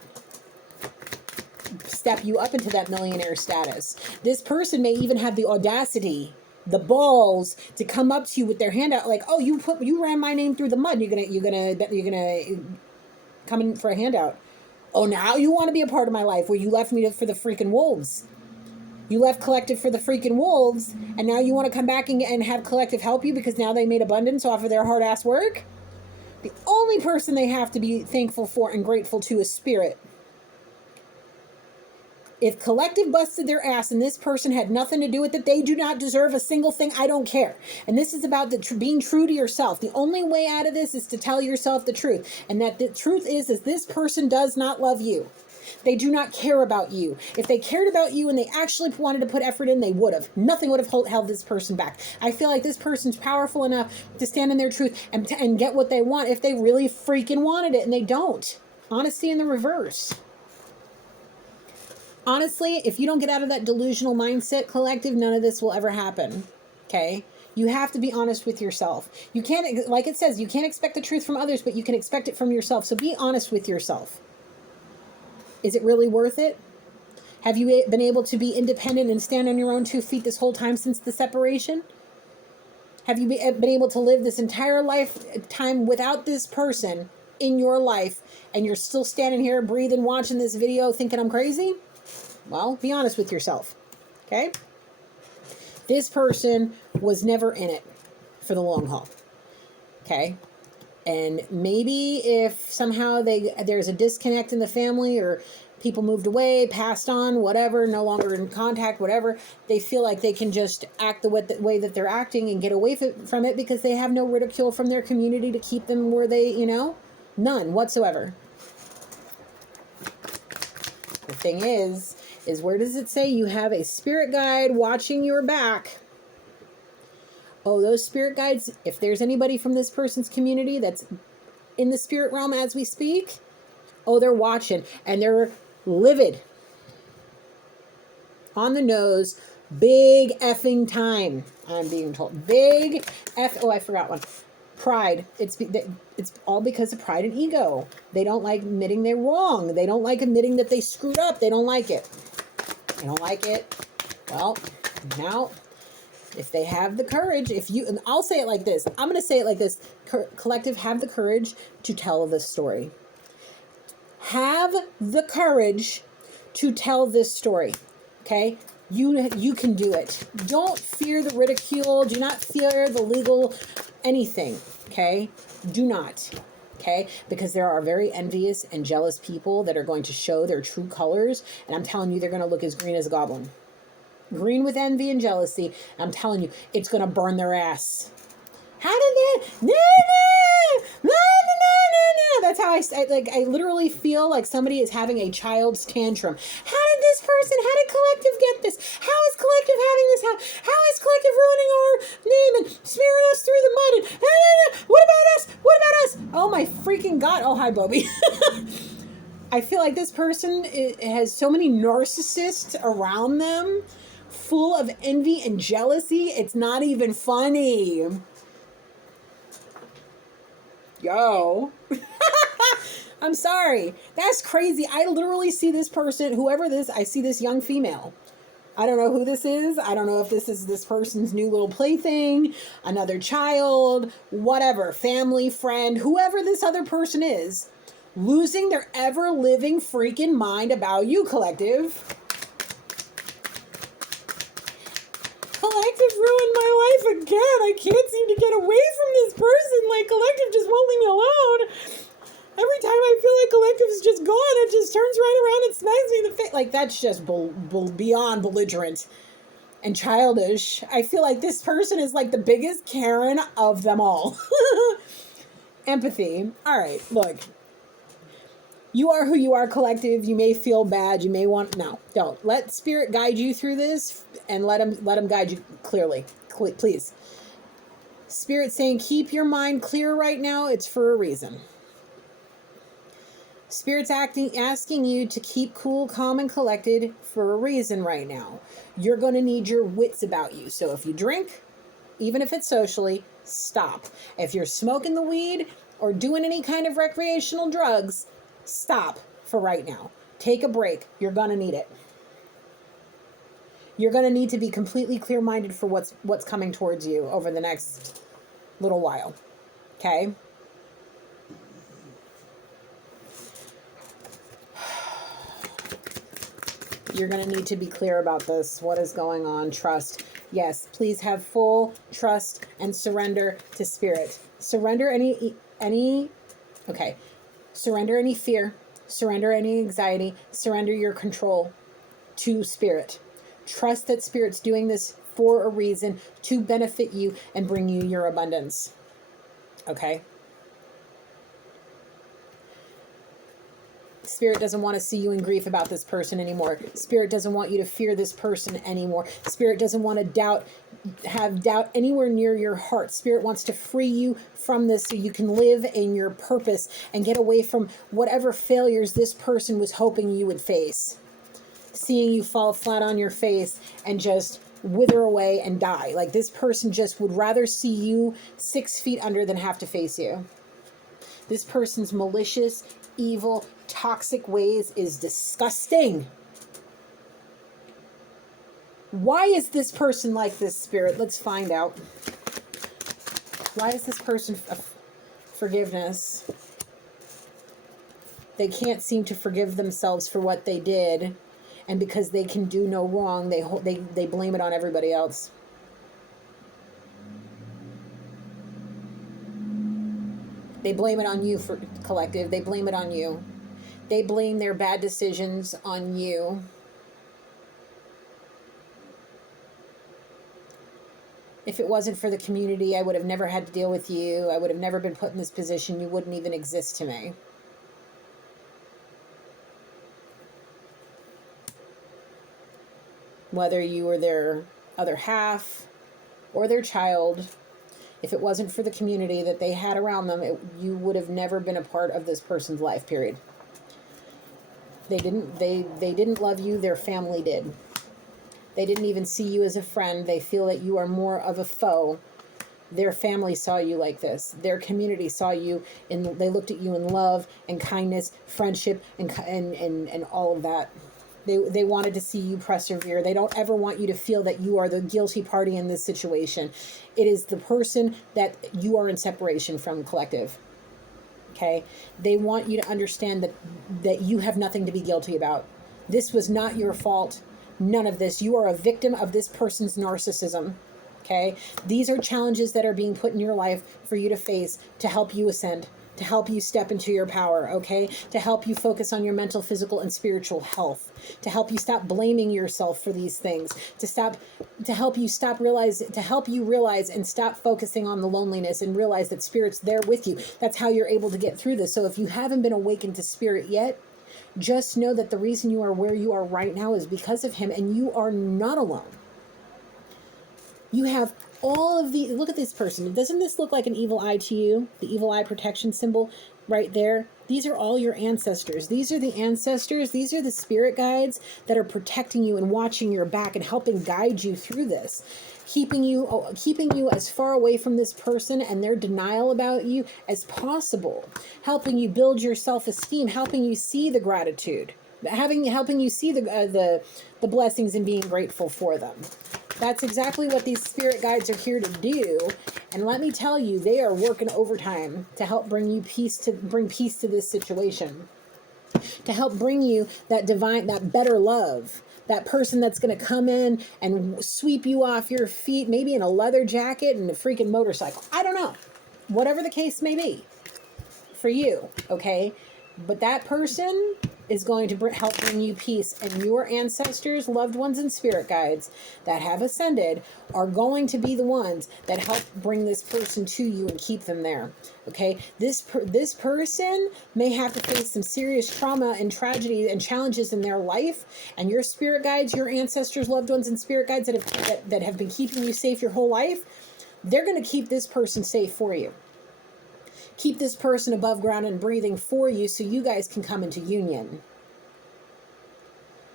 Step you up into that millionaire status. This person may even have the audacity, the balls, to come up to you with their hand out, like, "Oh, you ran my name through the mud. You're gonna come in for a handout. Oh, now you want to be a part of my life, where you left me for the freaking wolves. You left collective for the freaking wolves, and now you want to come back and have collective help you because now they made abundance off of their hard ass work." The only person they have to be thankful for and grateful to is spirit. If collective busted their ass and this person had nothing to do with it, they do not deserve a single thing. I don't care. And this is about being true to yourself. The only way out of this is to tell yourself the truth. And that the truth is this person does not love you. They do not care about you. If they cared about you and they actually wanted to put effort in, they would have. Nothing would have held this person back. I feel like this person's powerful enough to stand in their truth and get what they want if they really freaking wanted it, and they don't. Honesty in the reverse. Honestly, if you don't get out of that delusional mindset, collective, none of this will ever happen. Okay? You have to be honest with yourself. You can't, like it says, you can't expect the truth from others, but you can expect it from yourself. So be honest with yourself. Is it really worth it? Have you been able to be independent and stand on your own 2 feet this whole time since the separation? Have you been able to live this entire lifetime without this person in your life, and you're still standing here breathing, watching this video, thinking I'm crazy? Well, be honest with yourself, okay? This person was never in it for the long haul, okay? And maybe if somehow there's a disconnect in the family, or people moved away, passed on, whatever, no longer in contact, whatever, they feel like they can just act the way that they're acting and get away from it because they have no ridicule from their community to keep them where they, none whatsoever. The thing is where does it say you have a spirit guide watching your back? Oh, those spirit guides, if there's anybody from this person's community that's in the spirit realm as we speak, oh, they're watching and they're livid. On the nose, big effing time, I'm being told. Big oh, I forgot one. Pride. It's all because of pride and ego. They don't like admitting they're wrong. They don't like admitting that they screwed up. They don't like it. They don't like it. Well, now, if they have the courage, and I'll say it like this. I'm going to say it like this. Collective, have the courage to tell this story. Have the courage to tell this story. Okay? You can do it. Don't fear the ridicule. Do not fear the legal anything. Okay? Do not. Okay? Because there are very envious and jealous people that are going to show their true colors. And I'm telling you, they're going to look as green as a goblin. Green with envy and jealousy. I'm telling you, it's going to burn their ass. How did that? No. That's how I literally feel like somebody is having a child's tantrum. How did Collective get this? How is Collective having this happen? How is Collective ruining our name and smearing us through the mud? And, what about us? What about us? Oh my freaking God. Oh, hi, Bobby. I feel like this person has so many narcissists around them, full of envy and jealousy. It's not even funny. Yo. I'm sorry. That's crazy. I literally see this person, I see this young female. I don't know who this is. I don't know if this is this person's new little plaything, another child, whatever, family, friend, whoever this other person is, losing their ever-living freaking mind about you, Collective. Collective ruined my life again. I can't seem to get away from this person. Like, Collective just won't leave me alone. Every time I feel like Collective's just gone, it just turns right around and smacks me in the face. Like, that's just beyond belligerent and childish. I feel like this person is like the biggest Karen of them all. Empathy. All right, look. You are who you are, Collective. You may feel bad. You may want... No, don't. Let Spirit guide you through this and let him guide you clearly. Please. Spirit saying, keep your mind clear right now. It's for a reason. Spirit's asking you to keep cool, calm, and collected for a reason right now. You're going to need your wits about you. So if you drink, even if it's socially, stop. If you're smoking the weed or doing any kind of recreational drugs, stop for right now. Take a break. You're going to need it. You're going to need to be completely clear-minded for what's coming towards you over the next little while. Okay? You're going to need to be clear about this. What is going on? Trust. Yes, please have full trust and surrender to Spirit. Surrender surrender any fear, surrender any anxiety, surrender your control to Spirit. Trust that Spirit's doing this for a reason to benefit you and bring you your abundance. Okay? Spirit doesn't want to see you in grief about this person anymore. Spirit doesn't want you to fear this person anymore. Spirit doesn't want to have doubt anywhere near your heart. Spirit wants to free you from this so you can live in your purpose and get away from whatever failures this person was hoping you would face. Seeing you fall flat on your face and just wither away and die. Like, this person just would rather see you 6 feet under than have to face you. This person's malicious, evil, toxic ways is disgusting. Why is this person like this, Spirit? Let's find out. Why is this person forgiveness? They can't seem to forgive themselves for what they did, and because they can do no wrong, they blame it on everybody else. They blame it on you, for Collective. They blame it on you. They blame their bad decisions on you. If it wasn't for the community, I would have never had to deal with you. I would have never been put in this position. You wouldn't even exist to me. whether you were their other half or their child. If it wasn't for the community that they had around them, you would have never been a part of this person's life, period. They didn't love you, their family did. They didn't even see you as a friend. They feel that you are more of a foe. Their family saw you like this. Their community saw you, and they looked at you in love and kindness, friendship, and all of that. They wanted to see you persevere. They don't ever want you to feel that you are the guilty party in this situation. It is the person that you are in separation from, collective. Okay? They want you to understand that you have nothing to be guilty about. This was not your fault. None of this. You are a victim of this person's narcissism. Okay? These are challenges that are being put in your life for you to face, to help you ascend, to help you step into your power, okay? To help you focus on your mental, physical, and spiritual health, to help you stop blaming yourself for these things, to help you realize and stop focusing on the loneliness and realize that Spirit's there with you. That's how you're able to get through this. So if you haven't been awakened to Spirit yet, just know that the reason you are where you are right now is because of Him, and you are not alone. You have all of the, look at this person. Doesn't this look like an evil eye to you? The evil eye protection symbol right there. These are all your ancestors. These are the ancestors. These are the spirit guides that are protecting you and watching your back and helping guide you through this. Keeping you as far away from this person and their denial about you as possible. Helping you build your self-esteem. Helping you see the gratitude. Helping you see the blessings and being grateful for them. That's exactly what these spirit guides are here to do. And let me tell you, they are working overtime to help bring peace to this situation. To help bring you that better love. That person that's going to come in and sweep you off your feet, maybe in a leather jacket and a freaking motorcycle. I don't know. Whatever the case may be for you, okay? But that person is going to help bring you peace, and your ancestors, loved ones, and spirit guides that have ascended are going to be the ones that help bring this person to you and keep them there. Okay, this person may have to face some serious trauma and tragedy and challenges in their life, and your spirit guides, your ancestors, loved ones, and spirit guides that have been keeping you safe your whole life, they're going to keep this person safe for you. Keep this person above ground and breathing for you so you guys can come into union.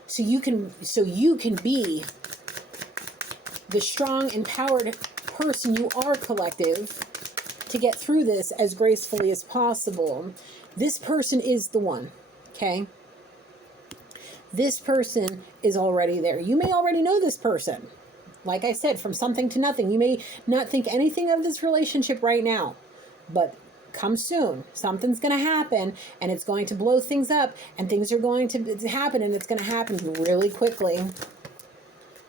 So you can be the strong, empowered person you are, collective, to get through this as gracefully as possible. This person is the one, okay? This person is already there. You may already know this person. Like I said, from something to nothing. You may not think anything of this relationship right now, but come soon. Something's going to happen, and it's going to blow things up, and things are going to happen, and it's going to happen really quickly.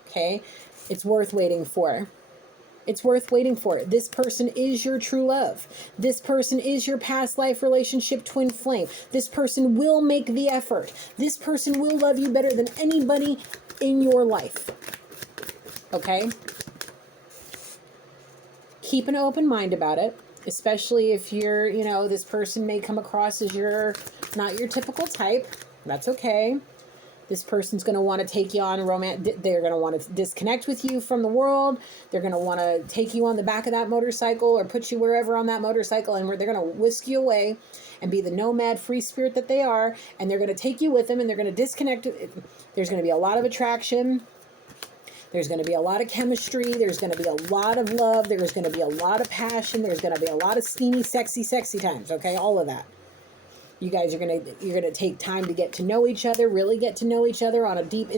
Okay? It's worth waiting for. It's worth waiting for. This person is your true love. This person is your past life relationship twin flame. This person will make the effort. This person will love you better than anybody in your life. Okay? Keep an open mind about it. Especially if you're, this person may come across as not your typical type. That's okay. This person's going to want to take you on romance. They're going to want to disconnect with you from the world. They're going to want to take you on the back of that motorcycle or put you wherever on that motorcycle, and they're going to whisk you away and be the nomad free spirit that they are. And they're going to take you with them, and they're going to disconnect. There's going to be a lot of attraction. There's going to be a lot of chemistry. There's going to be a lot of love. There's going to be a lot of passion. There's going to be a lot of steamy, sexy times. Okay, all of that. You guys you're going to take time to get to know each other, really get to know each other on a deep,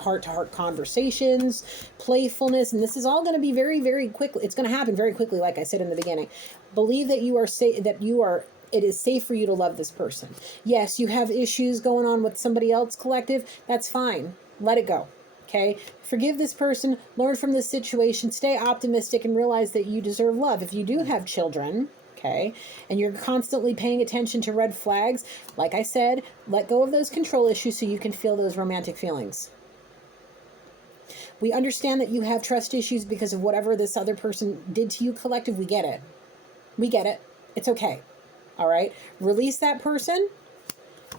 heart-to-heart conversations, playfulness, and this is all going to be very, very quickly. It's going to happen very quickly, like I said in the beginning. Believe that you are safe. It is safe for you to love this person. Yes, you have issues going on with somebody else, collective. That's fine. Let it go. Okay, forgive this person, learn from this situation, stay optimistic, and realize that you deserve love. If you do have children, okay, and you're constantly paying attention to red flags, like I said, let go of those control issues so you can feel those romantic feelings. We understand that you have trust issues because of whatever this other person did to you, collective. We get it. We get it. It's okay. All right? Release that person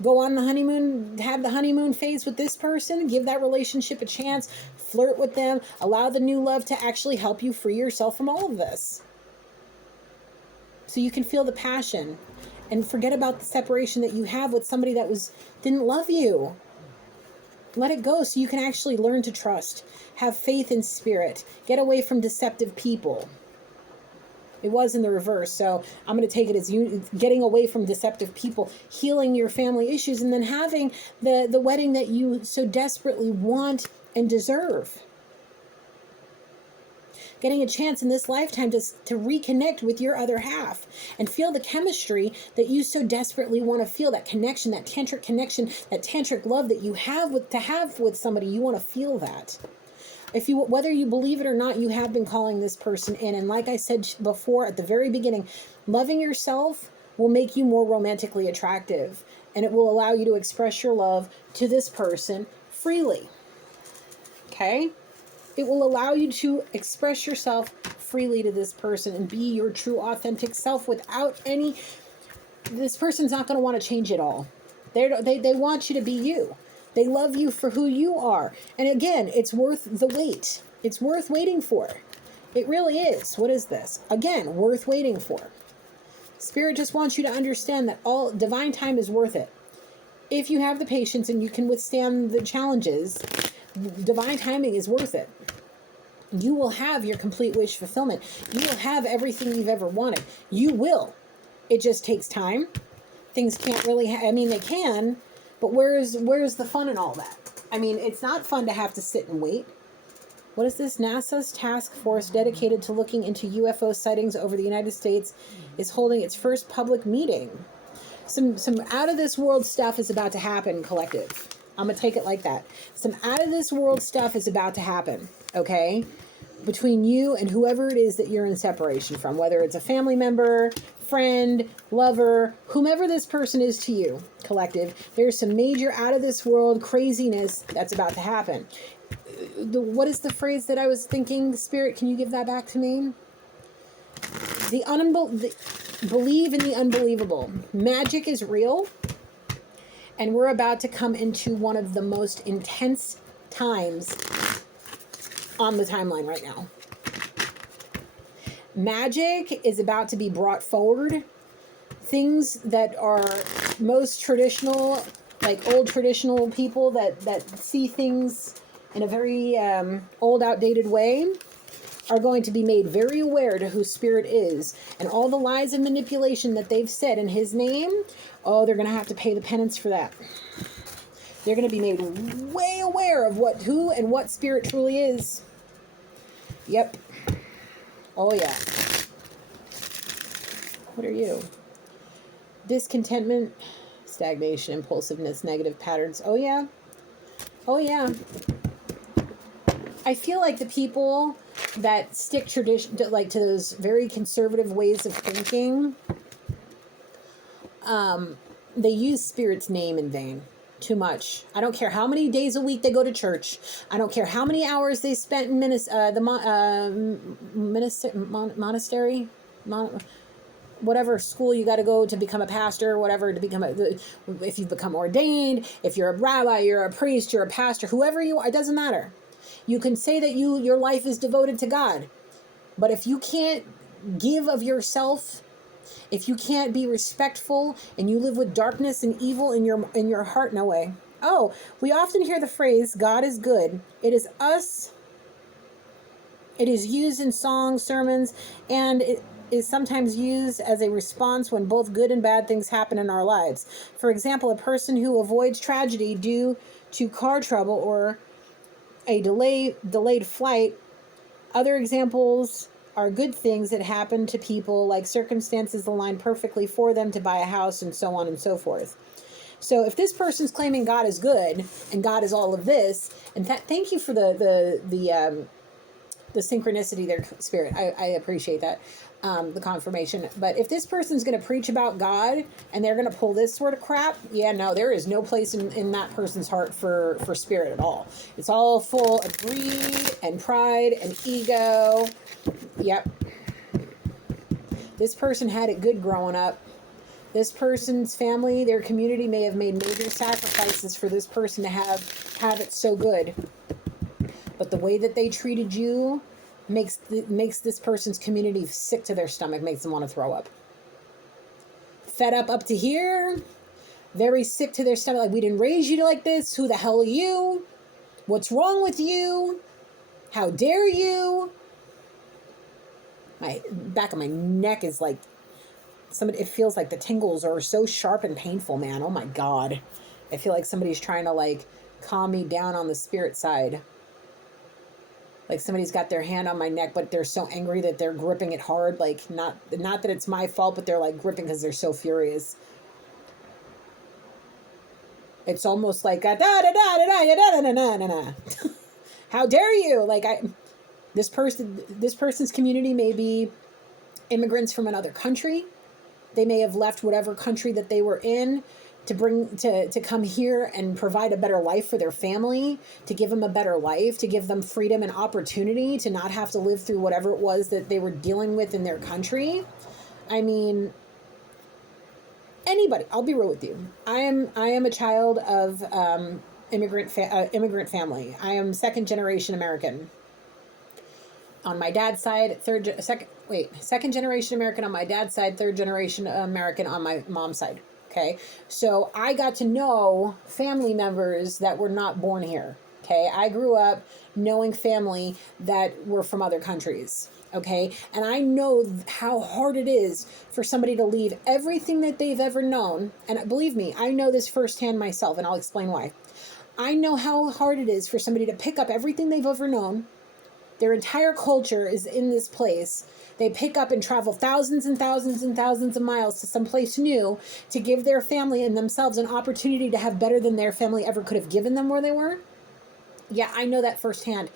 Go on the honeymoon, have the honeymoon phase with this person, give that relationship a chance, flirt with them, allow the new love to actually help you free yourself from all of this. So you can feel the passion and forget about the separation that you have with somebody that didn't love you. Let it go so you can actually learn to trust, have faith in spirit, get away from deceptive people. It was in the reverse, so I'm going to take it as you getting away from deceptive people, healing your family issues, and then having the wedding that you so desperately want and deserve. Getting a chance in this lifetime to reconnect with your other half and feel the chemistry that you so desperately want to feel, that connection, that tantric connection, that tantric love that you have with somebody. You want to feel that. Whether you believe it or not, you have been calling this person in. And like I said before at the very beginning, loving yourself will make you more romantically attractive. And it will allow you to express your love to this person freely. Okay? It will allow you to express yourself freely to this person and be your true, authentic self without any... This person's not going to want to change it all. They want you to be you. They love you for who you are. And again, it's worth the wait. It's worth waiting for. It really is. What is this? Again, worth waiting for. Spirit just wants you to understand that all divine time is worth it. If you have the patience and you can withstand the challenges, divine timing is worth it. You will have your complete wish fulfillment. You will have everything you've ever wanted. You will. It just takes time. Things can't really... they can... But where's the fun in all that? I mean, it's not fun to have to sit and wait. What is this? NASA's task force dedicated to looking into UFO sightings over the United States is holding its first public meeting. Some out of this world stuff is about to happen, collective. I'm going to take it like that. Some out of this world stuff is about to happen, okay? Between you and whoever it is that you're in separation from, whether it's a family member, friend, lover, whomever this person is to you, collective, there's some major out of this world craziness that's about to happen. What is the phrase that I was thinking? Spirit, can you give that back to me? Believe in the unbelievable. Magic is real, and we're about to come into one of the most intense times on the timeline right now. Magic is about to be brought forward. Things that are most traditional, like old traditional people that see things in a very old, outdated way, are going to be made very aware to who Spirit is. And all the lies and manipulation that they've said in his name, they're going to have to pay the penance for that. They're going to be made way aware of who and what Spirit truly is. Yep. Oh, yeah. What are you? Discontentment, stagnation, impulsiveness, negative patterns. Oh, yeah. Oh, yeah. I feel like the people that stick tradition to those very conservative ways of thinking, they use Spirit's name in vain. Too much. I don't care how many days a week they go to church. I don't care how many hours they spent in monastery, whatever school you got to go to become a pastor, whatever, to become if you've become ordained, if you're a rabbi, you're a priest, you're a pastor, whoever you are, it doesn't matter. You can say that your life is devoted to God, but if you can't give of yourself, if you can't be respectful and you live with darkness and evil in your heart, no way. Oh, we often hear the phrase, God is good. It is us. It is used in songs, sermons, and it is sometimes used as a response when both good and bad things happen in our lives. For example, a person who avoids tragedy due to car trouble or a delayed flight. Other examples are good things that happen to people, like circumstances align perfectly for them to buy a house, and so on and so forth. So if this person's claiming God is good and God is all of this, and thank you for the synchronicity there, Spirit. I appreciate that, the confirmation. But if this person's going to preach about God and they're going to pull this sort of crap, yeah, no, there is no place in that person's heart for Spirit at all. It's all full of greed and pride and ego. Yep. This person had it good growing up. This person's family, their community may have made major sacrifices for this person to have it so good. But the way that they treated you makes this person's community sick to their stomach, makes them want to throw up. Fed up to here, very sick to their stomach, like, we didn't raise you like this. Who the hell are you? What's wrong with you? How dare you? My back of my neck is like, it feels like the tingles are so sharp and painful, man. Oh my God. I feel like somebody's trying to like calm me down on the spirit side. Like somebody's got their hand on my neck, but they're so angry that they're gripping it hard. Like not that it's my fault, but they're like gripping because they're so furious. It's almost like a da da da da da da da da da da. How dare you? Like this person's community may be immigrants from another country. They may have left whatever country that they were in to come here and provide a better life for their family, to give them a better life, to give them freedom and opportunity to not have to live through whatever it was that they were dealing with in their country. I mean, anybody, I'll be real with you. I am a child of immigrant family. I am second generation American. On my dad's side, second generation American on my dad's side, third generation American on my mom's side. Okay, so I got to know family members that were not born here. Okay, I grew up knowing family that were from other countries. Okay, and I know how hard it is for somebody to leave everything that they've ever known. And believe me, I know this firsthand myself, and I'll explain why. I know how hard it is for somebody to pick up everything they've ever known. Their entire culture is in this place. They pick up and travel thousands and thousands and thousands of miles to someplace new to give their family and themselves an opportunity to have better than their family ever could have given them where they were. Yeah, I know that firsthand.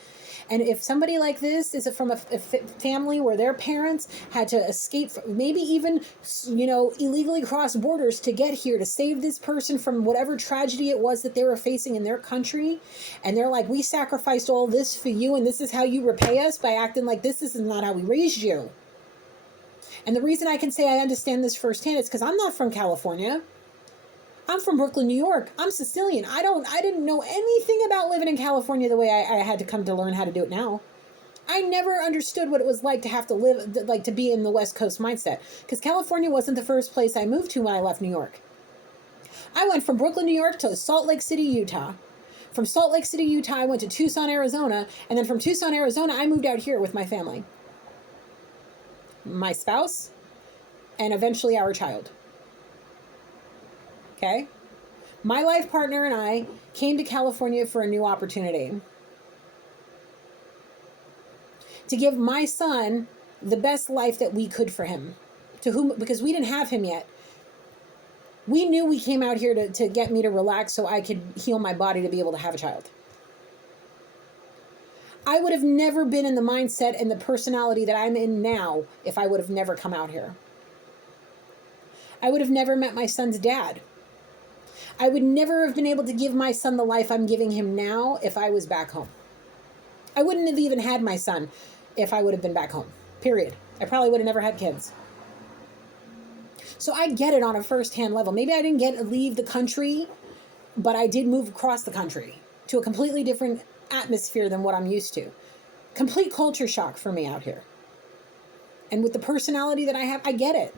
And if somebody like this is from a family where their parents had to escape, maybe even, illegally cross borders to get here to save this person from whatever tragedy it was that they were facing in their country, and they're like, we sacrificed all this for you, and this is how you repay us by acting like this is not how we raised you. And the reason I can say I understand this firsthand is because I'm not from California. I'm from Brooklyn, New York. I'm Sicilian. I didn't know anything about living in California the way I had to come to learn how to do it now. I never understood what it was like to have to live, like to be in the West Coast mindset. Because California wasn't the first place I moved to when I left New York. I went from Brooklyn, New York to Salt Lake City, Utah. From Salt Lake City, Utah, I went to Tucson, Arizona. And then from Tucson, Arizona, I moved out here with my family. My spouse, and eventually our child. Okay? My life partner and I came to California for a new opportunity. To give my son the best life that we could for him. Because we didn't have him yet. We knew we came out here to get me to relax so I could heal my body to be able to have a child. I would have never been in the mindset and the personality that I'm in now if I would have never come out here. I would have never met my son's dad. I would never have been able to give my son the life I'm giving him now if I was back home. I wouldn't have even had my son if I would have been back home. Period. I probably would have never had kids. So I get it on a first-hand level. Maybe I didn't leave the country, but I did move across the country to a completely different atmosphere than what I'm used to. Complete culture shock for me out here. And with the personality that I have, I get it.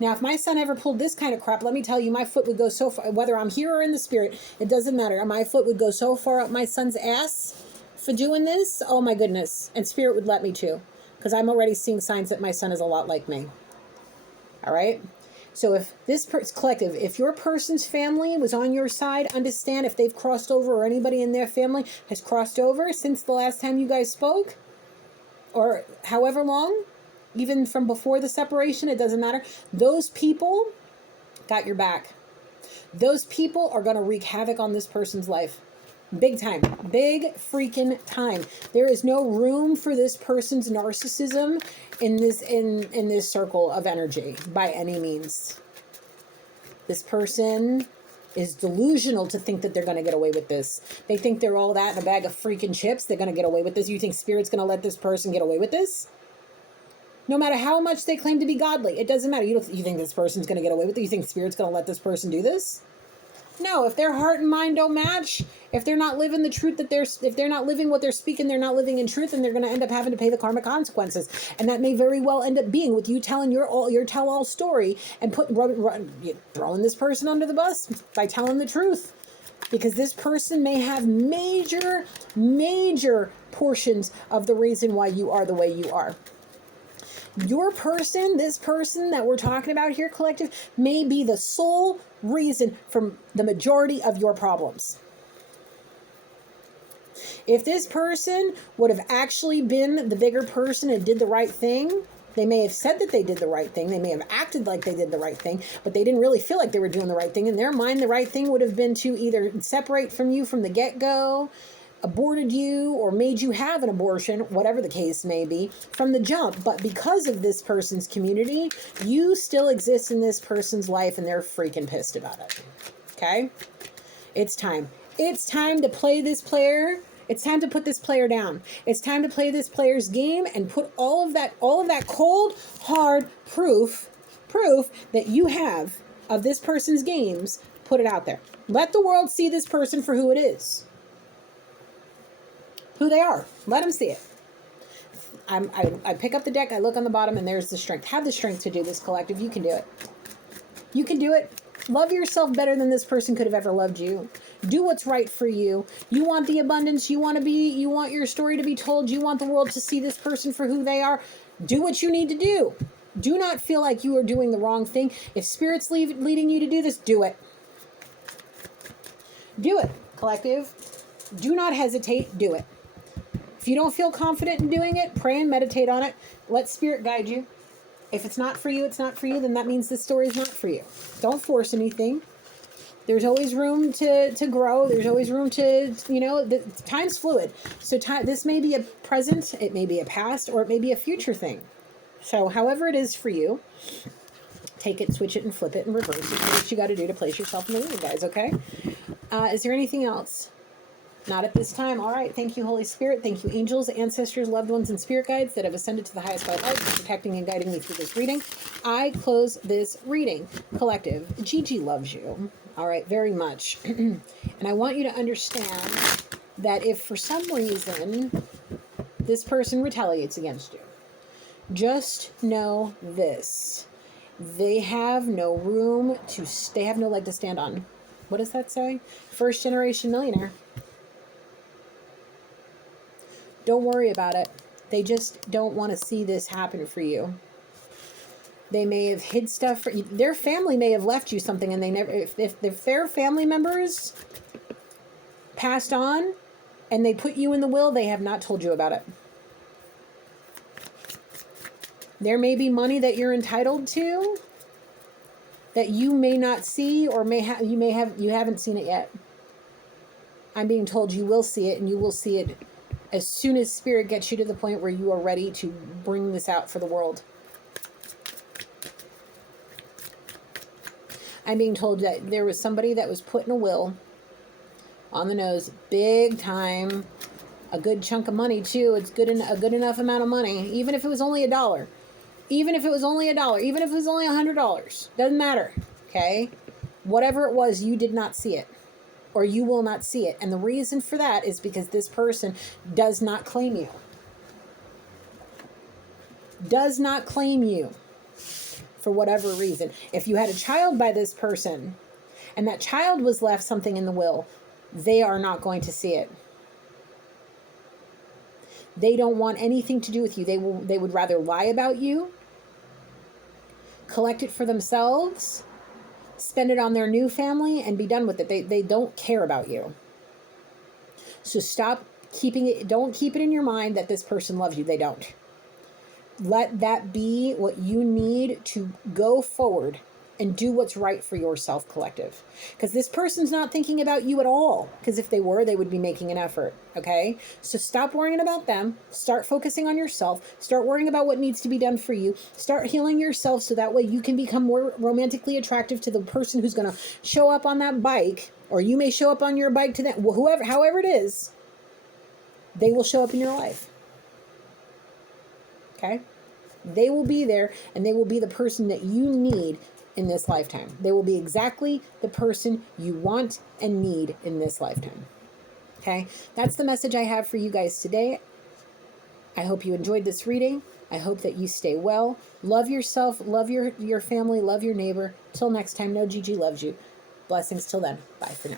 Now, if my son ever pulled this kind of crap, let me tell you, my foot would go so far, whether I'm here or in the spirit, it doesn't matter. My foot would go so far up my son's ass for doing this. Oh my goodness. And spirit would let me too, because I'm already seeing signs that my son is a lot like me. All right. So if this collective, if your person's family was on your side, understand if they've crossed over or anybody in their family has crossed over since the last time you guys spoke, or however long, even from before the separation, it doesn't matter. Those people got your back. Those people are going to wreak havoc on this person's life. Big time. Big freaking time. There is no room for this person's narcissism in this circle of energy by any means. This person is delusional to think that they're going to get away with this. They think they're all that in a bag of freaking chips. They're going to get away with this. You think spirit's going to let this person get away with this? No matter how much they claim to be godly, it doesn't matter. You think this person's going to get away with it? You think Spirit's going to let this person do this? No, if their heart and mind don't match, if they're not living the truth if they're not living what they're speaking, they're not living in truth, and they're going to end up having to pay the karmic consequences. And that may very well end up being with you telling your tell-all story and throwing this person under the bus by telling the truth. Because this person may have major portions of the reason why you are the way you are. Your person, this person that we're talking about here, collective, may be the sole reason for the majority of your problems. If this person would have actually been the bigger person and did the right thing, they may have said that they did the right thing. They may have acted like they did the right thing, but they didn't really feel like they were doing the right thing. In their mind, the right thing would have been to either separate from you from the get-go, aborted you, or made you have an abortion, whatever the case may be, from the jump. But because of this person's community, you still exist in this person's life, and they're freaking pissed about it. Okay? It's time. It's time to play this player. It's time to put this player down. It's time to play this player's game and put all of that cold, hard proof that you have of this person's games, put it out there. Let the world see this person for who it is. Who they are. Let them see it. I pick up the deck, I look on the bottom, and there's the strength. Have the strength to do this, collective. You can do it. You can do it. Love yourself better than this person could have ever loved you. Do what's right for you. You want the abundance. You want your story to be told. You want the world to see this person for who they are. Do what you need to do. Do not feel like you are doing the wrong thing. If Spirit's leading you to do this, do it. Do it, collective. Do not hesitate. Do it. If you don't feel confident in doing it, pray and meditate on it. Let Spirit guide you. If it's not for you, it's not for you. Then that means this story is not for you. Don't force anything. There's always room to grow. There's always room to, time's fluid. So this may be a present, it may be a past, or it may be a future thing. So however it is for you, take it, switch it, and flip it, and reverse it. Do what you got to do to place yourself in the room, guys, okay? Is there anything else? Not at this time. All right. Thank you, Holy Spirit. Thank you, angels, ancestors, loved ones, and spirit guides that have ascended to the highest by light, protecting and guiding me through this reading. I close this reading. Collective, Gigi loves you. All right. Very much. And I want you to understand that if for some reason this person retaliates against you, just know this. They have no room to, they have no leg to stand on. What does that say? First generation millionaire. Don't worry about it. They just don't want to see this happen for you. They may have hid stuff for you. Their family may have left you something, and they never, if their family members passed on and they put you in the will, they have not told you about it. There may be money that you're entitled to that you may not see, or you haven't seen it yet. I'm being told you will see it, and you will see it as soon as Spirit gets you to the point where you are ready to bring this out for the world. I'm being told that there was somebody that was put in a will on the nose, big time, a good chunk of money too. It's a good enough amount of money, even if it was only $1. Even if it was only $1, even if it was only $100, doesn't matter. Okay, whatever it was, you did not see it. Or you will not see it. And the reason for that is because this person does not claim you. Does not claim you for whatever reason. If you had a child by this person and that child was left something in the will, they are not going to see it. They don't want anything to do with you. They would rather lie about you, collect it for themselves, spend it on their new family, and be done with it. They don't care about you. So stop keeping it. Don't keep it in your mind that this person loves you. They don't. Let that be what you need to go forward and do what's right for yourself, collective. Because this person's not thinking about you at all. Because if they were, they would be making an effort. Okay? So stop worrying about them. Start focusing on yourself. Start worrying about what needs to be done for you. Start healing yourself so that way you can become more romantically attractive to the person who's going to show up on that bike. Or you may show up on your bike to them. However it is, they will show up in your life. Okay? They will be there, and they will be the person that you need in this lifetime. They will be exactly the person you want and need in this lifetime. Okay, that's the message I have for you guys today. I hope you enjoyed this reading. I hope that you stay well. Love yourself, love your family, love your neighbor. Till next time, know Gigi loves you. Blessings till then. Bye for now.